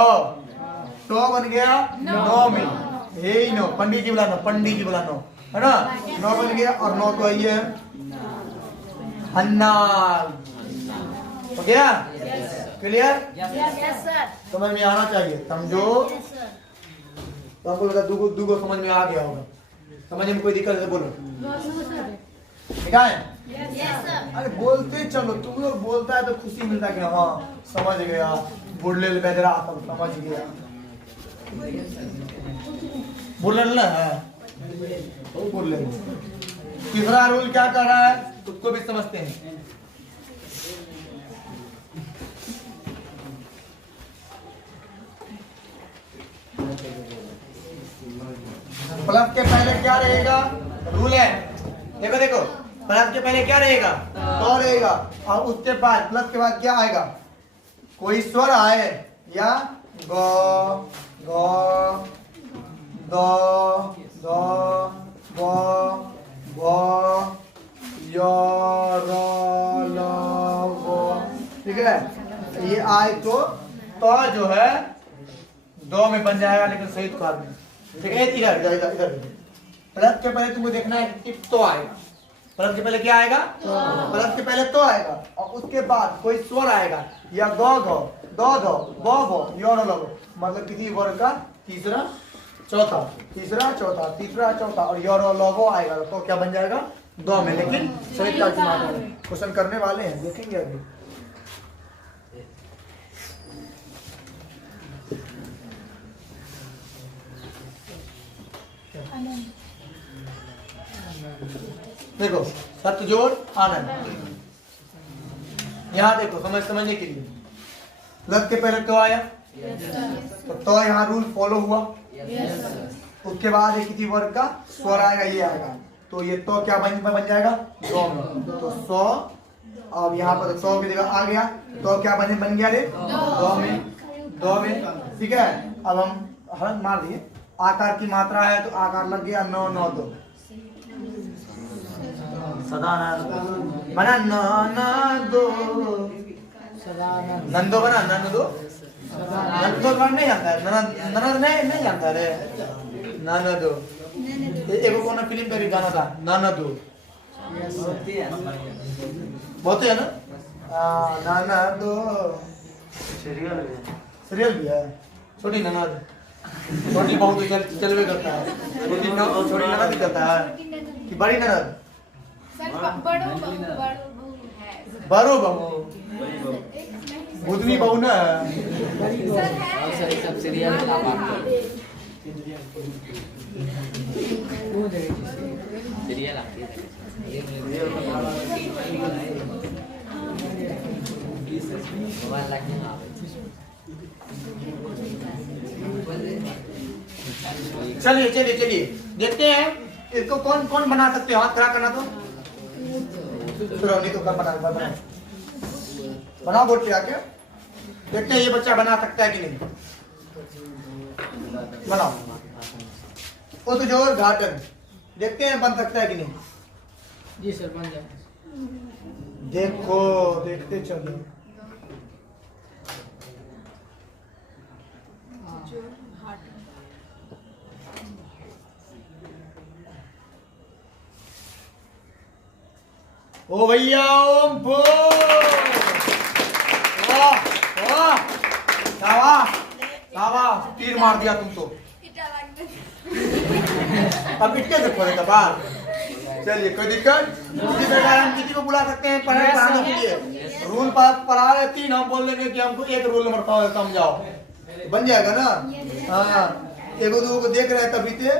तो बन गया 9 में। हे नो, पंडित जी बुला नो, पंडित जी बुला नो, है ना? 9 बन गया। और 9 तो ये अन्ना हो गया। क्लियर? समझ में आना चाहिए। समझो तो हमको लगा दूगो समझ में आ गया होगा। समझ में कोई दिक्कत है बोलो। ठीक है? अरे बोलते चलो, तुम लोग बोलता है तो खुशी मिलता है कि हाँ समझ गया, बुढ़ले बेदरा सब समझ गया। बोल ना है, बोल ले। तीसरा रूल क्या कर रहा है उसको भी समझते हैं। प्लस के पहले क्या रहेगा? रूल है, देखो देखो, प्लस के पहले क्या रहेगा? तो रहेगा। और उसके बाद प्लस के बाद क्या आएगा? कोई स्वर आए या गो गो दो दो बो बो यो रो लो गो। ठीक है? ये आए तो जो है 2 में बन जाएगा, लेकिन सही कार में। ठीक है? इधर इधर इधर प्लस के पहले तुमको देखना है कि तो आएगा। प्लस के पहले क्या आएगा? प्लस के पहले तो आएगा और उसके बाद कोई स्वर आएगा या गो गो दो दो बो बो यो रो लो, मतलब किसी वर्ग का तीसरा चौथा, तीसरा चौथा, तीसरा चौथा और योरो लोगो आएगा तो क्या बन जाएगा? 2 में। लेकिन सही क्वेश्चन करने वाले हैं, देखेंगे अभी। देखो, सत्य जोड़ आनंद। यहाँ देखो समझने के लिए, प्लस के पहले तो आया तो यहाँ रूल फॉलो हुआ। उसके बाद एक किसी वर्ग का स्वर आएगा, ये आएगा तो ये तो क्या बन जाएगा? 2 में। तो 100 अब यहाँ पर 100 की जगह आ गया तो क्या बन गया रे? 2 में। ठीक है? अब हम हरंग मार दिए। आकार की मात्रा है तो आकार लग गया 9 9 2 बना नंदो बना नंदो नहीं जानता है, ननद नहीं जानता रे। ननदो एक कौन फिल्म पे भी गाना था ननदो, बहुत है ना? ननदो सीरियल भी है। छोटी ननद, छोटी बहू तो चलवे करता है, छोटी ननद भी करता है कि बड़ी ननद? बड़ो बहू, बुधनी बहू ना। चलिए चलिए चलिए देखते हैं इसको कौन कौन बना सकते हो। हाथ खड़ा करना तो नहीं तो कब बना बनाओ बोर्ड पे आके देखते हैं ये बच्चा बना सकता है कि नहीं। बनाओ वो तो जो घाटन देखते हैं बन सकता है कि नहीं। जी सर बन जाए। देखो देखते चलो ओ भैया ओम भो वाह वाह शाबाश शाबाश तीर मार दिया तुम तो। अब इटके से खोले का बाहर। चलिए कोई दिक्कत किसी प्रकार हम किसी को बुला सकते हैं पढ़ाने के लिए। रूल पास पढ़ा रहे 3 हम बोल देंगे कि हमको एक रूल नंबर समझाओ बन जाएगा ना। हाँ एक दो को देख रहे हैं तभी से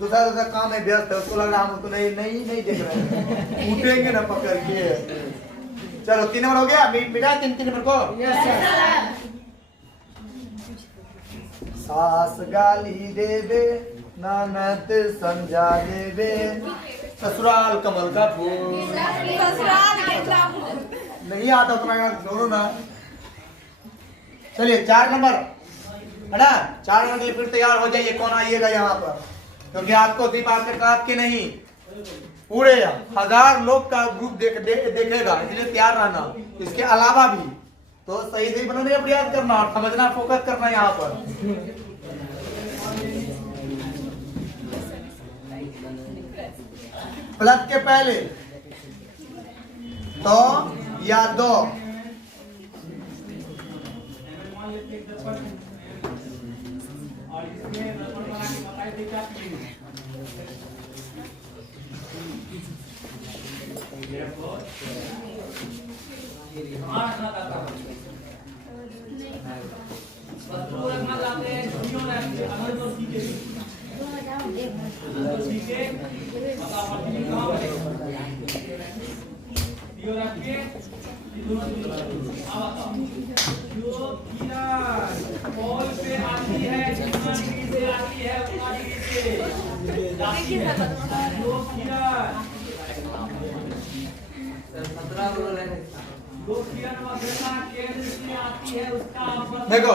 दूसरा दूसरा काम है व्यस्त है उसको लग रहा हम उसको नहीं नहीं नहीं देख रहे हैं उठेंगे ना पकड़ के। चलो 3 नंबर हो गया मिटा 3 नंबर को। सास गाली देवे ननद समझा देवे ससुराल कमल का फूल नहीं आता उतना दोनों ना। चलिए 4 नंबर है ना 4 नंबर के लिए फिर तैयार हो जाइए। कौन आइएगा यहाँ पर क्योंकि आपको सिर्फ आपके क्लास के नहीं पूरे 1000 लोग का ग्रुप देखेगा इसलिए तैयार रहना। इसके अलावा भी तो सही सही बनाने का प्रयास करना और समझना फोकस करना यहाँ पर। प्लस के पहले तो या दो देखो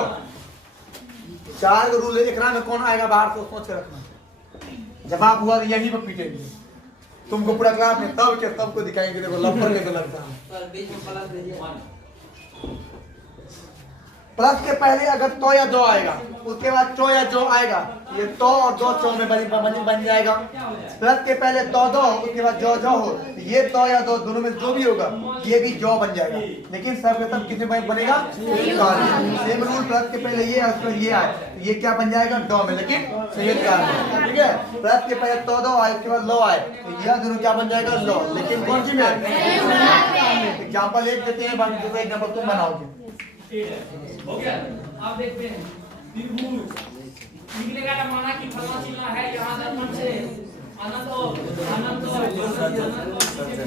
4 रूल एक में कौन आएगा बाहर को सोच के रखना। जवाब हुआ तो यही पर पीटेंगे तुमको पूरा क्लास में तब के तब को दिखाएंगे। देखो लफर के तो लगता है प्लस के पहले अगर तो या दो आएगा उसके बाद चो या जो आएगा ये तो और दो चो में बन जाएगा। प्लस के पहले तो दो उसके बाद जो जो हो ये तो या दो दोनों में जो भी होगा ये भी जो बन जाएगा। लेकिन सर्वप्रथम कितने में बनेगा सेम रूल प्लस के पहले ये आए ये क्या बन जाएगा डो में लेकिन संयुक्त कार्य ठीक है। प्लस के पहले तो दो आए उसके बाद लो आए तो यह दोनों क्या बन जाएगा लो लेकिन कौन सी में एग्जाम्पल एक देते हैं बाकी दूसरा एग्जाम्पल तुम बनाओगे। हो गया। आप देखते हैं त्रिभुज निकलेगा ना माना कि फलना चिन्ह है यहाँ दर्पण से अनंत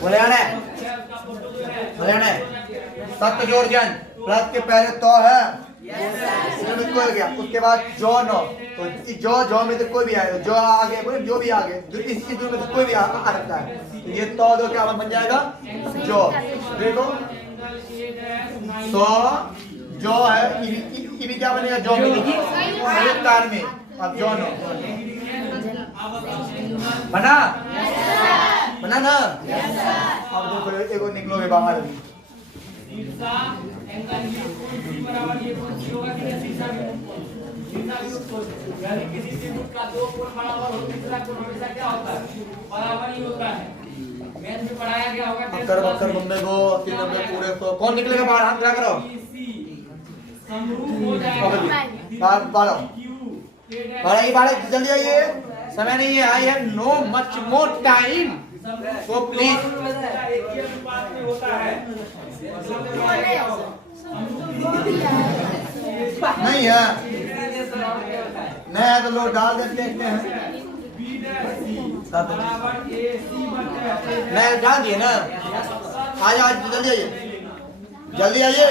बोले आने सत्य जोड़ ज्ञान प्लस के पहले तो है कोई हो गया उसके बाद जो नो तो जो में से कोई भी आएगा जो आगे बोले जो भी आगे जो इस चीज में से कोई भी आ सकता है तो ये तो दो क्या बन जाएगा जो देखो तो जो है ये भी क्या बनेगा जो में देखिए संयुक्त कार्य में अब जो नो बना बना ना अब देखो एगो निकलोगे बाहर शीर्षा एंगल ये कोण सी बराबर ये कोण सी होगा कि शीर्षा वियुक्त कोण यानी किसी त्रिभुज का दो कोण बराबर हो तीसरा कोण हमेशा क्या होता है बराबर ही होता है। मैथ में पढ़ाया गया होगा बक्कर बम्बे को 3 नंबर पूरे तो कौन निकलेगा बाहर हाथ क्या करो समरूप हो जाएगा बारह ही बारह जल्दी आइए समय नहीं है I have no much more time so please एक ही अनुपात में होता है नहीं है नहीं है तो लो डाल देते हैं। बी डैश सी बराबर ए सी बटे नहीं डाल दिए ना। आज आज जल्दी आइए, जल्दी आइए,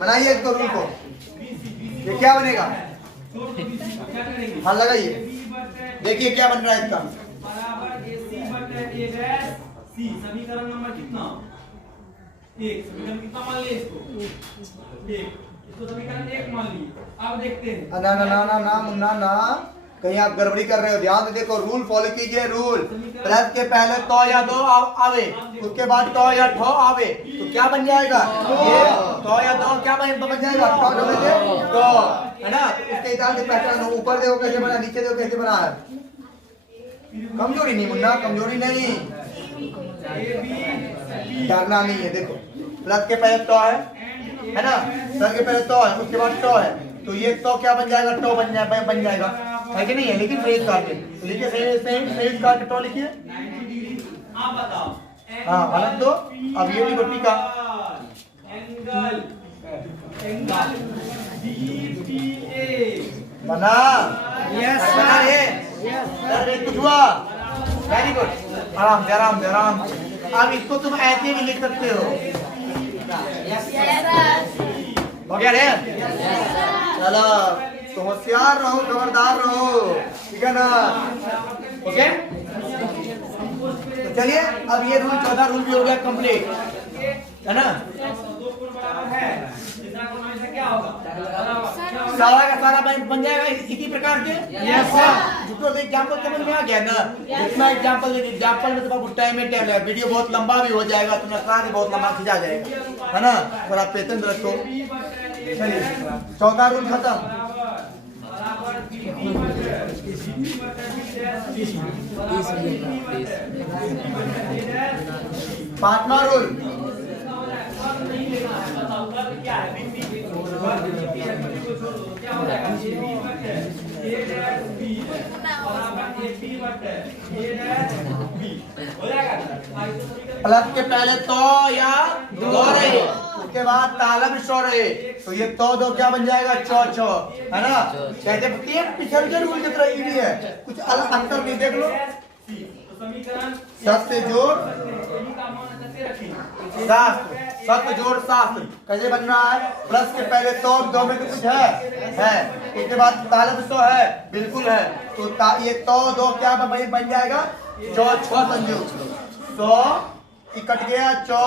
बनाइए इसको रूल को। ये क्या बनेगा? हाँ लगाइए, देखिए क्या बन रहा है इसका। बराबर ए सी बटे ए डैश सी। समीकरण नंबर कितना? 1। समीकरण कितना मान लिए इसको? 1। इसको समीकरण 1 मान लिए। अब देखते हैं। ना ना ना ना ना मुन्ना ना, कहीं आप गड़बड़ी कर रहे हो। ध्यान से देखो, रूल फॉलो कीजिए। रूल प्लस के पहले तो या दो आवे, उसके बाद तो या ठो आवे, तो क्या बन जाएगा? ये तो या दो क्या बन जाएगा? ठो डबल से तो, है ना? उसके हिसाब से पहचान, ऊपर देखो कैसे बना, नीचे देखो कैसे बना है। कमजोरी नहीं मुन्ना, कमजोरी नहीं, डरना नहीं है। देखो प्लस के पहले तो है ना, प्लस के पहले तो है, उसके बाद तो है, तो ये तो क्या बन जाएगा? टो बन जाएगा, है कि नहीं है? लेकिन संयुक्त काट के तो लिखिए, संयुक्त काट के टो लिखिए। 90 डिग्री। आप बताओ। हाँ अलग दो। अब ये भी रोटी का एंगल DPA बना। बना रे। अरे कुछ हुआ? वेरी गुड, आराम से आराम से आराम से। अब इसको तुम ऐसे भी लिख सकते हो। हो गया रे? चलो तो होशियार रहो, खबरदार रहो, ठीक है ना? ओके, तो चलिए अब ये रूल, 14 रूल भी हो गया कंप्लीट, है ना? दो कोण बराबर है, तीसरा कोण हमेशा क्या होगा? बराबर। सारा का सारा बन जाएगा इसी प्रकार के। Yes sir. जितना एग्जांपल समझ में आ गया ना, इतना एग्जांपल में तो टाइम है, वीडियो बहुत लंबा भी हो जाएगा, तो नसरा भी बहुत लंबा खिंचा जाएगा, है ना? और आप पेशेंस रखो। चलिए 14 रूल खत्म। बराबर DP बटे DP बटे B डैश B बराबर DP बटे A डैश B। 5वां रूल। नहीं लेना है, बताओ कर्व क्या है? बीपी को छोड़ दो, क्या हो जाएगा? बीपी बटे ए डैश बी बराबर एपी बटे ए डैश बी हो जाएगा। प्लस के पहले तो या दो रहे, उसके बाद ताला भी सो रहे, तो ये तो दो क्या बन जाएगा? चौ, है ना? कहते पिछड़ के रूल की तरह इजी है, कुछ अलग अंतर नहीं। देख लो, समीकरण सत्य जोड़ शास्त्र, सत्य जोड़ शास्त्र कैसे बन रहा है? प्लस के पहले तो, दो में तो कुछ है, उसके बाद तालब तो है, बिल्कुल है, तो ये तो दो क्या बन जाएगा? चौ संयुक्त, 100 कट गया, चौ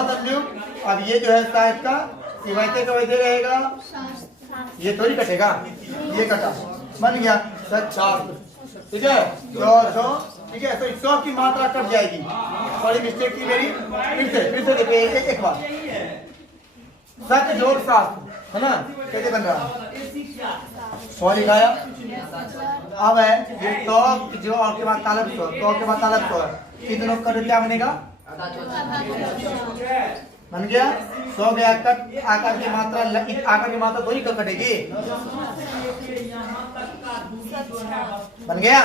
संयुक्त। अब ये जो है शायद का ये वैसे का वैसे रहेगा, ये थोड़ी कटेगा, ये कटा, बन गया शास्त्र, ठीक है? 100, ठीक है? तो 100 की मात्रा कट जाएगी। बड़ी मिस्टेक की मेरी, फिर से देखिए एक बार। सत्य जोड़ शास्त्र, है ना? कैसे बन रहा है? 100 लिखाया, अब है ये तो जो और के बाद तालब 100, तो के बाद तालब 100 है, कितनों का क्या बनेगा? बन गया 100 गया कट। आकार की मात्रा, आकार की मात्रा थोड़ी कटेगी, बन गया?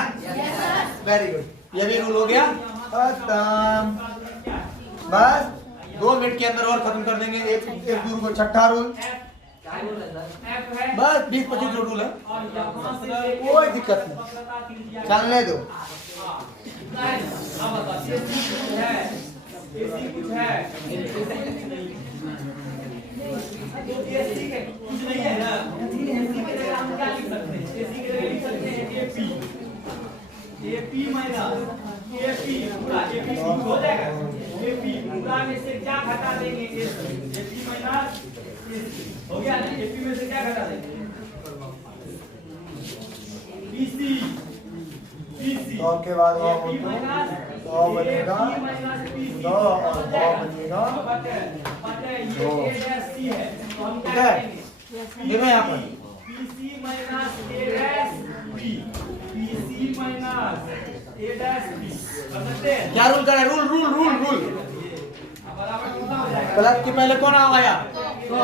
वेरी गुड, ये भी रूल हो गया खत्म। बस 2 मिनट के अंदर और खत्म कर देंगे एक रूल को। 6ठा रूल, बस 20-25 रूल है, कोई दिक्कत नहीं, चलने दो। कुछ है कुछ नहीं है ना? हम क्या लिख सकते हैं? एसी के लिए लिख सकते हैं एपी माइनस एपी पूरा, एपी हो जाएगा। एपी पूरा में से क्या घटा देंगे? एपी माइनस हो गया ना? एपी में से क्या घटा देंगे? पीसी तो के बाद वो बनेगा, 2 और 2 बनेगा, ठीक है? देखो यहाँ पर PC minus A dash B, PC minus A dash B, कर सकते हैं? क्या रूल करा? रूल अब बराबर कितना हो जाएगा? प्लस के पहले कौन आया? तो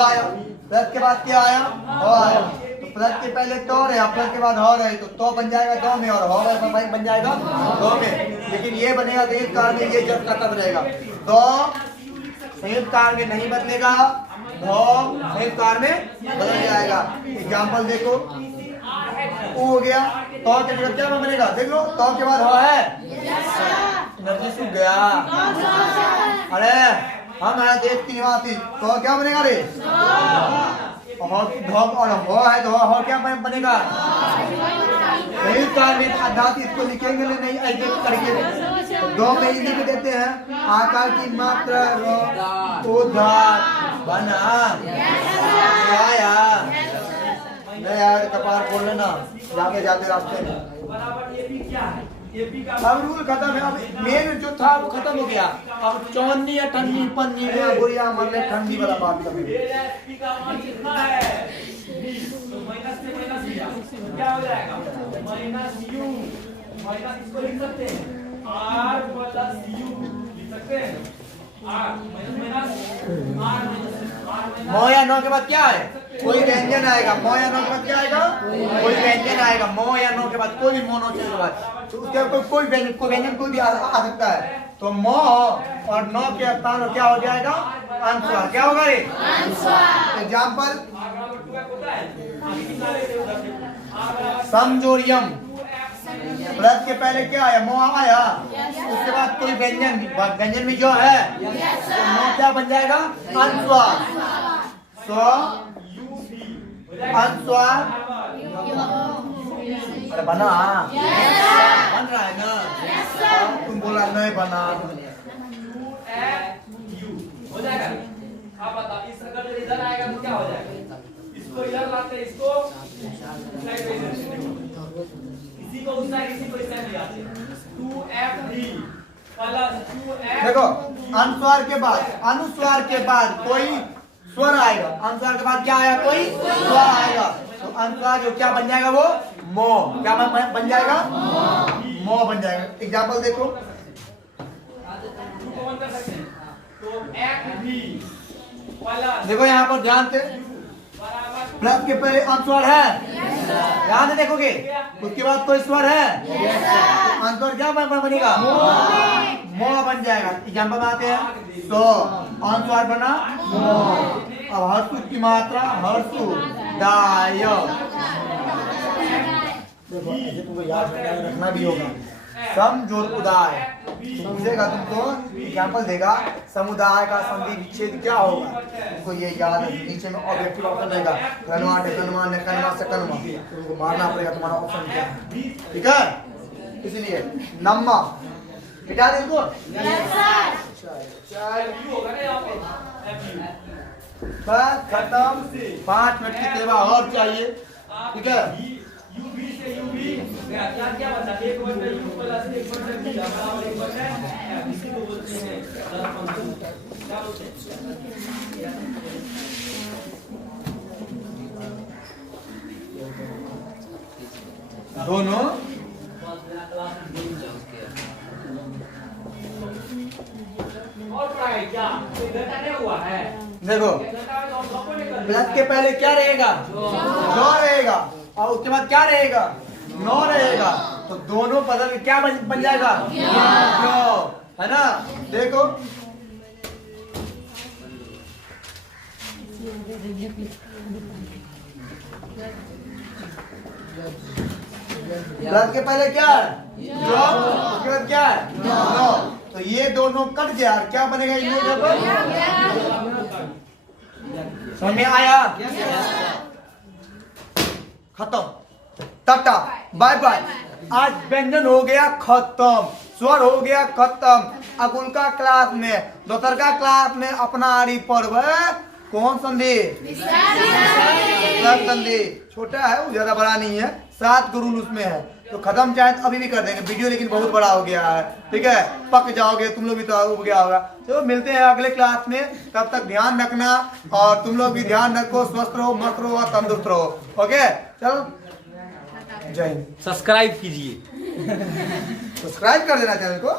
आया। प्लस के बाद क्या आया? हो आया। तो प्लस के पहले तो है, प्लस के बाद हो रहे, तो बन जाएगा 2 में, और हो बन जाएगा 2 में। लेकिन ये बनेगा संयुक्त कार में, ये जब खत्म रहेगा, तो संयुक्त कार में नहीं बदलेगा, ध संयुक्त कार में बदल जाएगा। एग्जाम्पल देखो, ओ हो गया, तो के बाद क्या बनेगा देख लो, तो के बाद ह है नदी सूख गया। अरे हम है देखती वहां थी, तो क्या बनेगा रे और हो है तो हो क्या बनेगा संयुक्त कार में आधात इसको लिखेंगे नहीं ऐसे करके दो में ही लिख देते हैं। आकार की मात्रा उधार बना आया नहीं यार, कपार खोल लेना जाके जाते रास्ते में। बराबर एपी क्या है? एपी का अब रूल खत्म है, अब मेन जो था वो खत्म हो गया। अब चौन्नी या ठंडी पन्नी में बुढ़िया मरने ठंडी वाला बात करेंगे। एपी का मान कितना है? तो माइनस से माइनस लिया क्या हो जाएगा? माइनस यू, माइनस इसको लिख सकते हैं आर प्लस यू लिख सकते हैं। आर माइनस आर माइनस मो या नो के बाद क्या है? कोई व्यंजन आएगा। मो या नो के बाद क्या आएगा? कोई व्यंजन आएगा। मो या नो के बाद कोई भी मोनो चीज के बाद तो उसके बाद कोई व्यंजन कोई भी आ सकता है। तो मो और नो के स्थान क्या हो जाएगा? अनुस्वार। क्या होगा रे? एग्जाम्पल समजोरियम, प्लस के पहले क्या आया? मो आया, उसके बाद कोई व्यंजन में जो है तो मो क्या बन जाएगा? अनुस्वार। सो अनुस्वार अरे बना बन रहा है ना, तुम बोला नहीं बना। हो जाएगा। अब बताओ इस सर्कल में इधर आएगा तो क्या हो जाएगा? इसको इधर लाते हैं, इसको इसी को उस साइड, इसी को इस साइड ले आते हैं। 2f3 प्लस 2f देखो अनुस्वार के बाद कोई स्वर आएगा। अनुस्वार के बाद क्या आएगा? कोई स्वर आएगा। तो अनुस्वार जो क्या बन जाएगा? वो मो। क्या बन जाएगा? मो बन जाएगा। एग्जाम्पल देखो, तो f भी प्लस देखो यहाँ पर ध्यान से, बराबर प्लस के पहले अनुस्वार है, ध्यान से देखोगे, उसके बाद कोई स्वर है, अनुस्वार क्या बनेगा? मो बन जाएगा। एग्जाम्पल में आते हैं तो अनुस्वार बना मो। अब हर्षु की मात्रा हर्षु दाय, तुमको याद रखना भी होगा। समझोदाय पूछेगा तुमको, एग्जाम्पल देगा समुदाय का संधि विच्छेद क्या होगा, तुमको ये याद है। नीचे में ऑब्जेक्टिव ऑप्शन रहेगा, कनवा कनवा कनवा से कनवा, तुमको मारना पड़ेगा तुम्हारा ऑप्शन क्या है, ठीक है। इसलिए नम्मा मिटा दे इसको। बस खत्म। 5 मिनट की सेवा और चाहिए, ठीक है। यूवी से यूवी क्या क्या बचा? एक बचा यू प्लस एक बचा बी बराबर एक बचा है, इसी को बोलते हैं दर फंक्शन। क्या बोलते हैं? दोनों और पढ़ाई क्या घटा नहीं हुआ है? देखो, प्लस के पहले क्या रहेगा? जो रहेगा, और उसके बाद क्या रहेगा? नो रहेगा। तो दोनों बदल के क्या बन जाएगा? जो, है ना। देखो प्लस के पहले क्या है? जो, उसके बाद क्या है? नो। तो ये दोनों कट गया, क्या बनेगा इन दोनों पर? समझ में आया? खत्म, टाटा, बाय बाय। आज व्यंजन हो गया खत्म, स्वर हो गया खत्म। अगुल का क्लास में, दोपहर का क्लास में अपना आरी पर्व कौन संधि? संधि। छोटा है वो, ज्यादा बड़ा नहीं है, 7 गुरुल उसमें है। तो खत्म चाहे तो अभी भी कर देंगे वीडियो, लेकिन बहुत बड़ा हो गया है, ठीक है। पक जाओगे तुम लोग भी, तो हो गया होगा। तो मिलते हैं अगले क्लास में, तब तक ध्यान रखना, और तुम लोग भी ध्यान रखो, स्वस्थ रहो, मस्त रहो और तंदुरुस्त रहो। ओके, चलो, जय हिंद। सब्सक्राइब कीजिए। सब्सक्राइब कर देना चैनल को।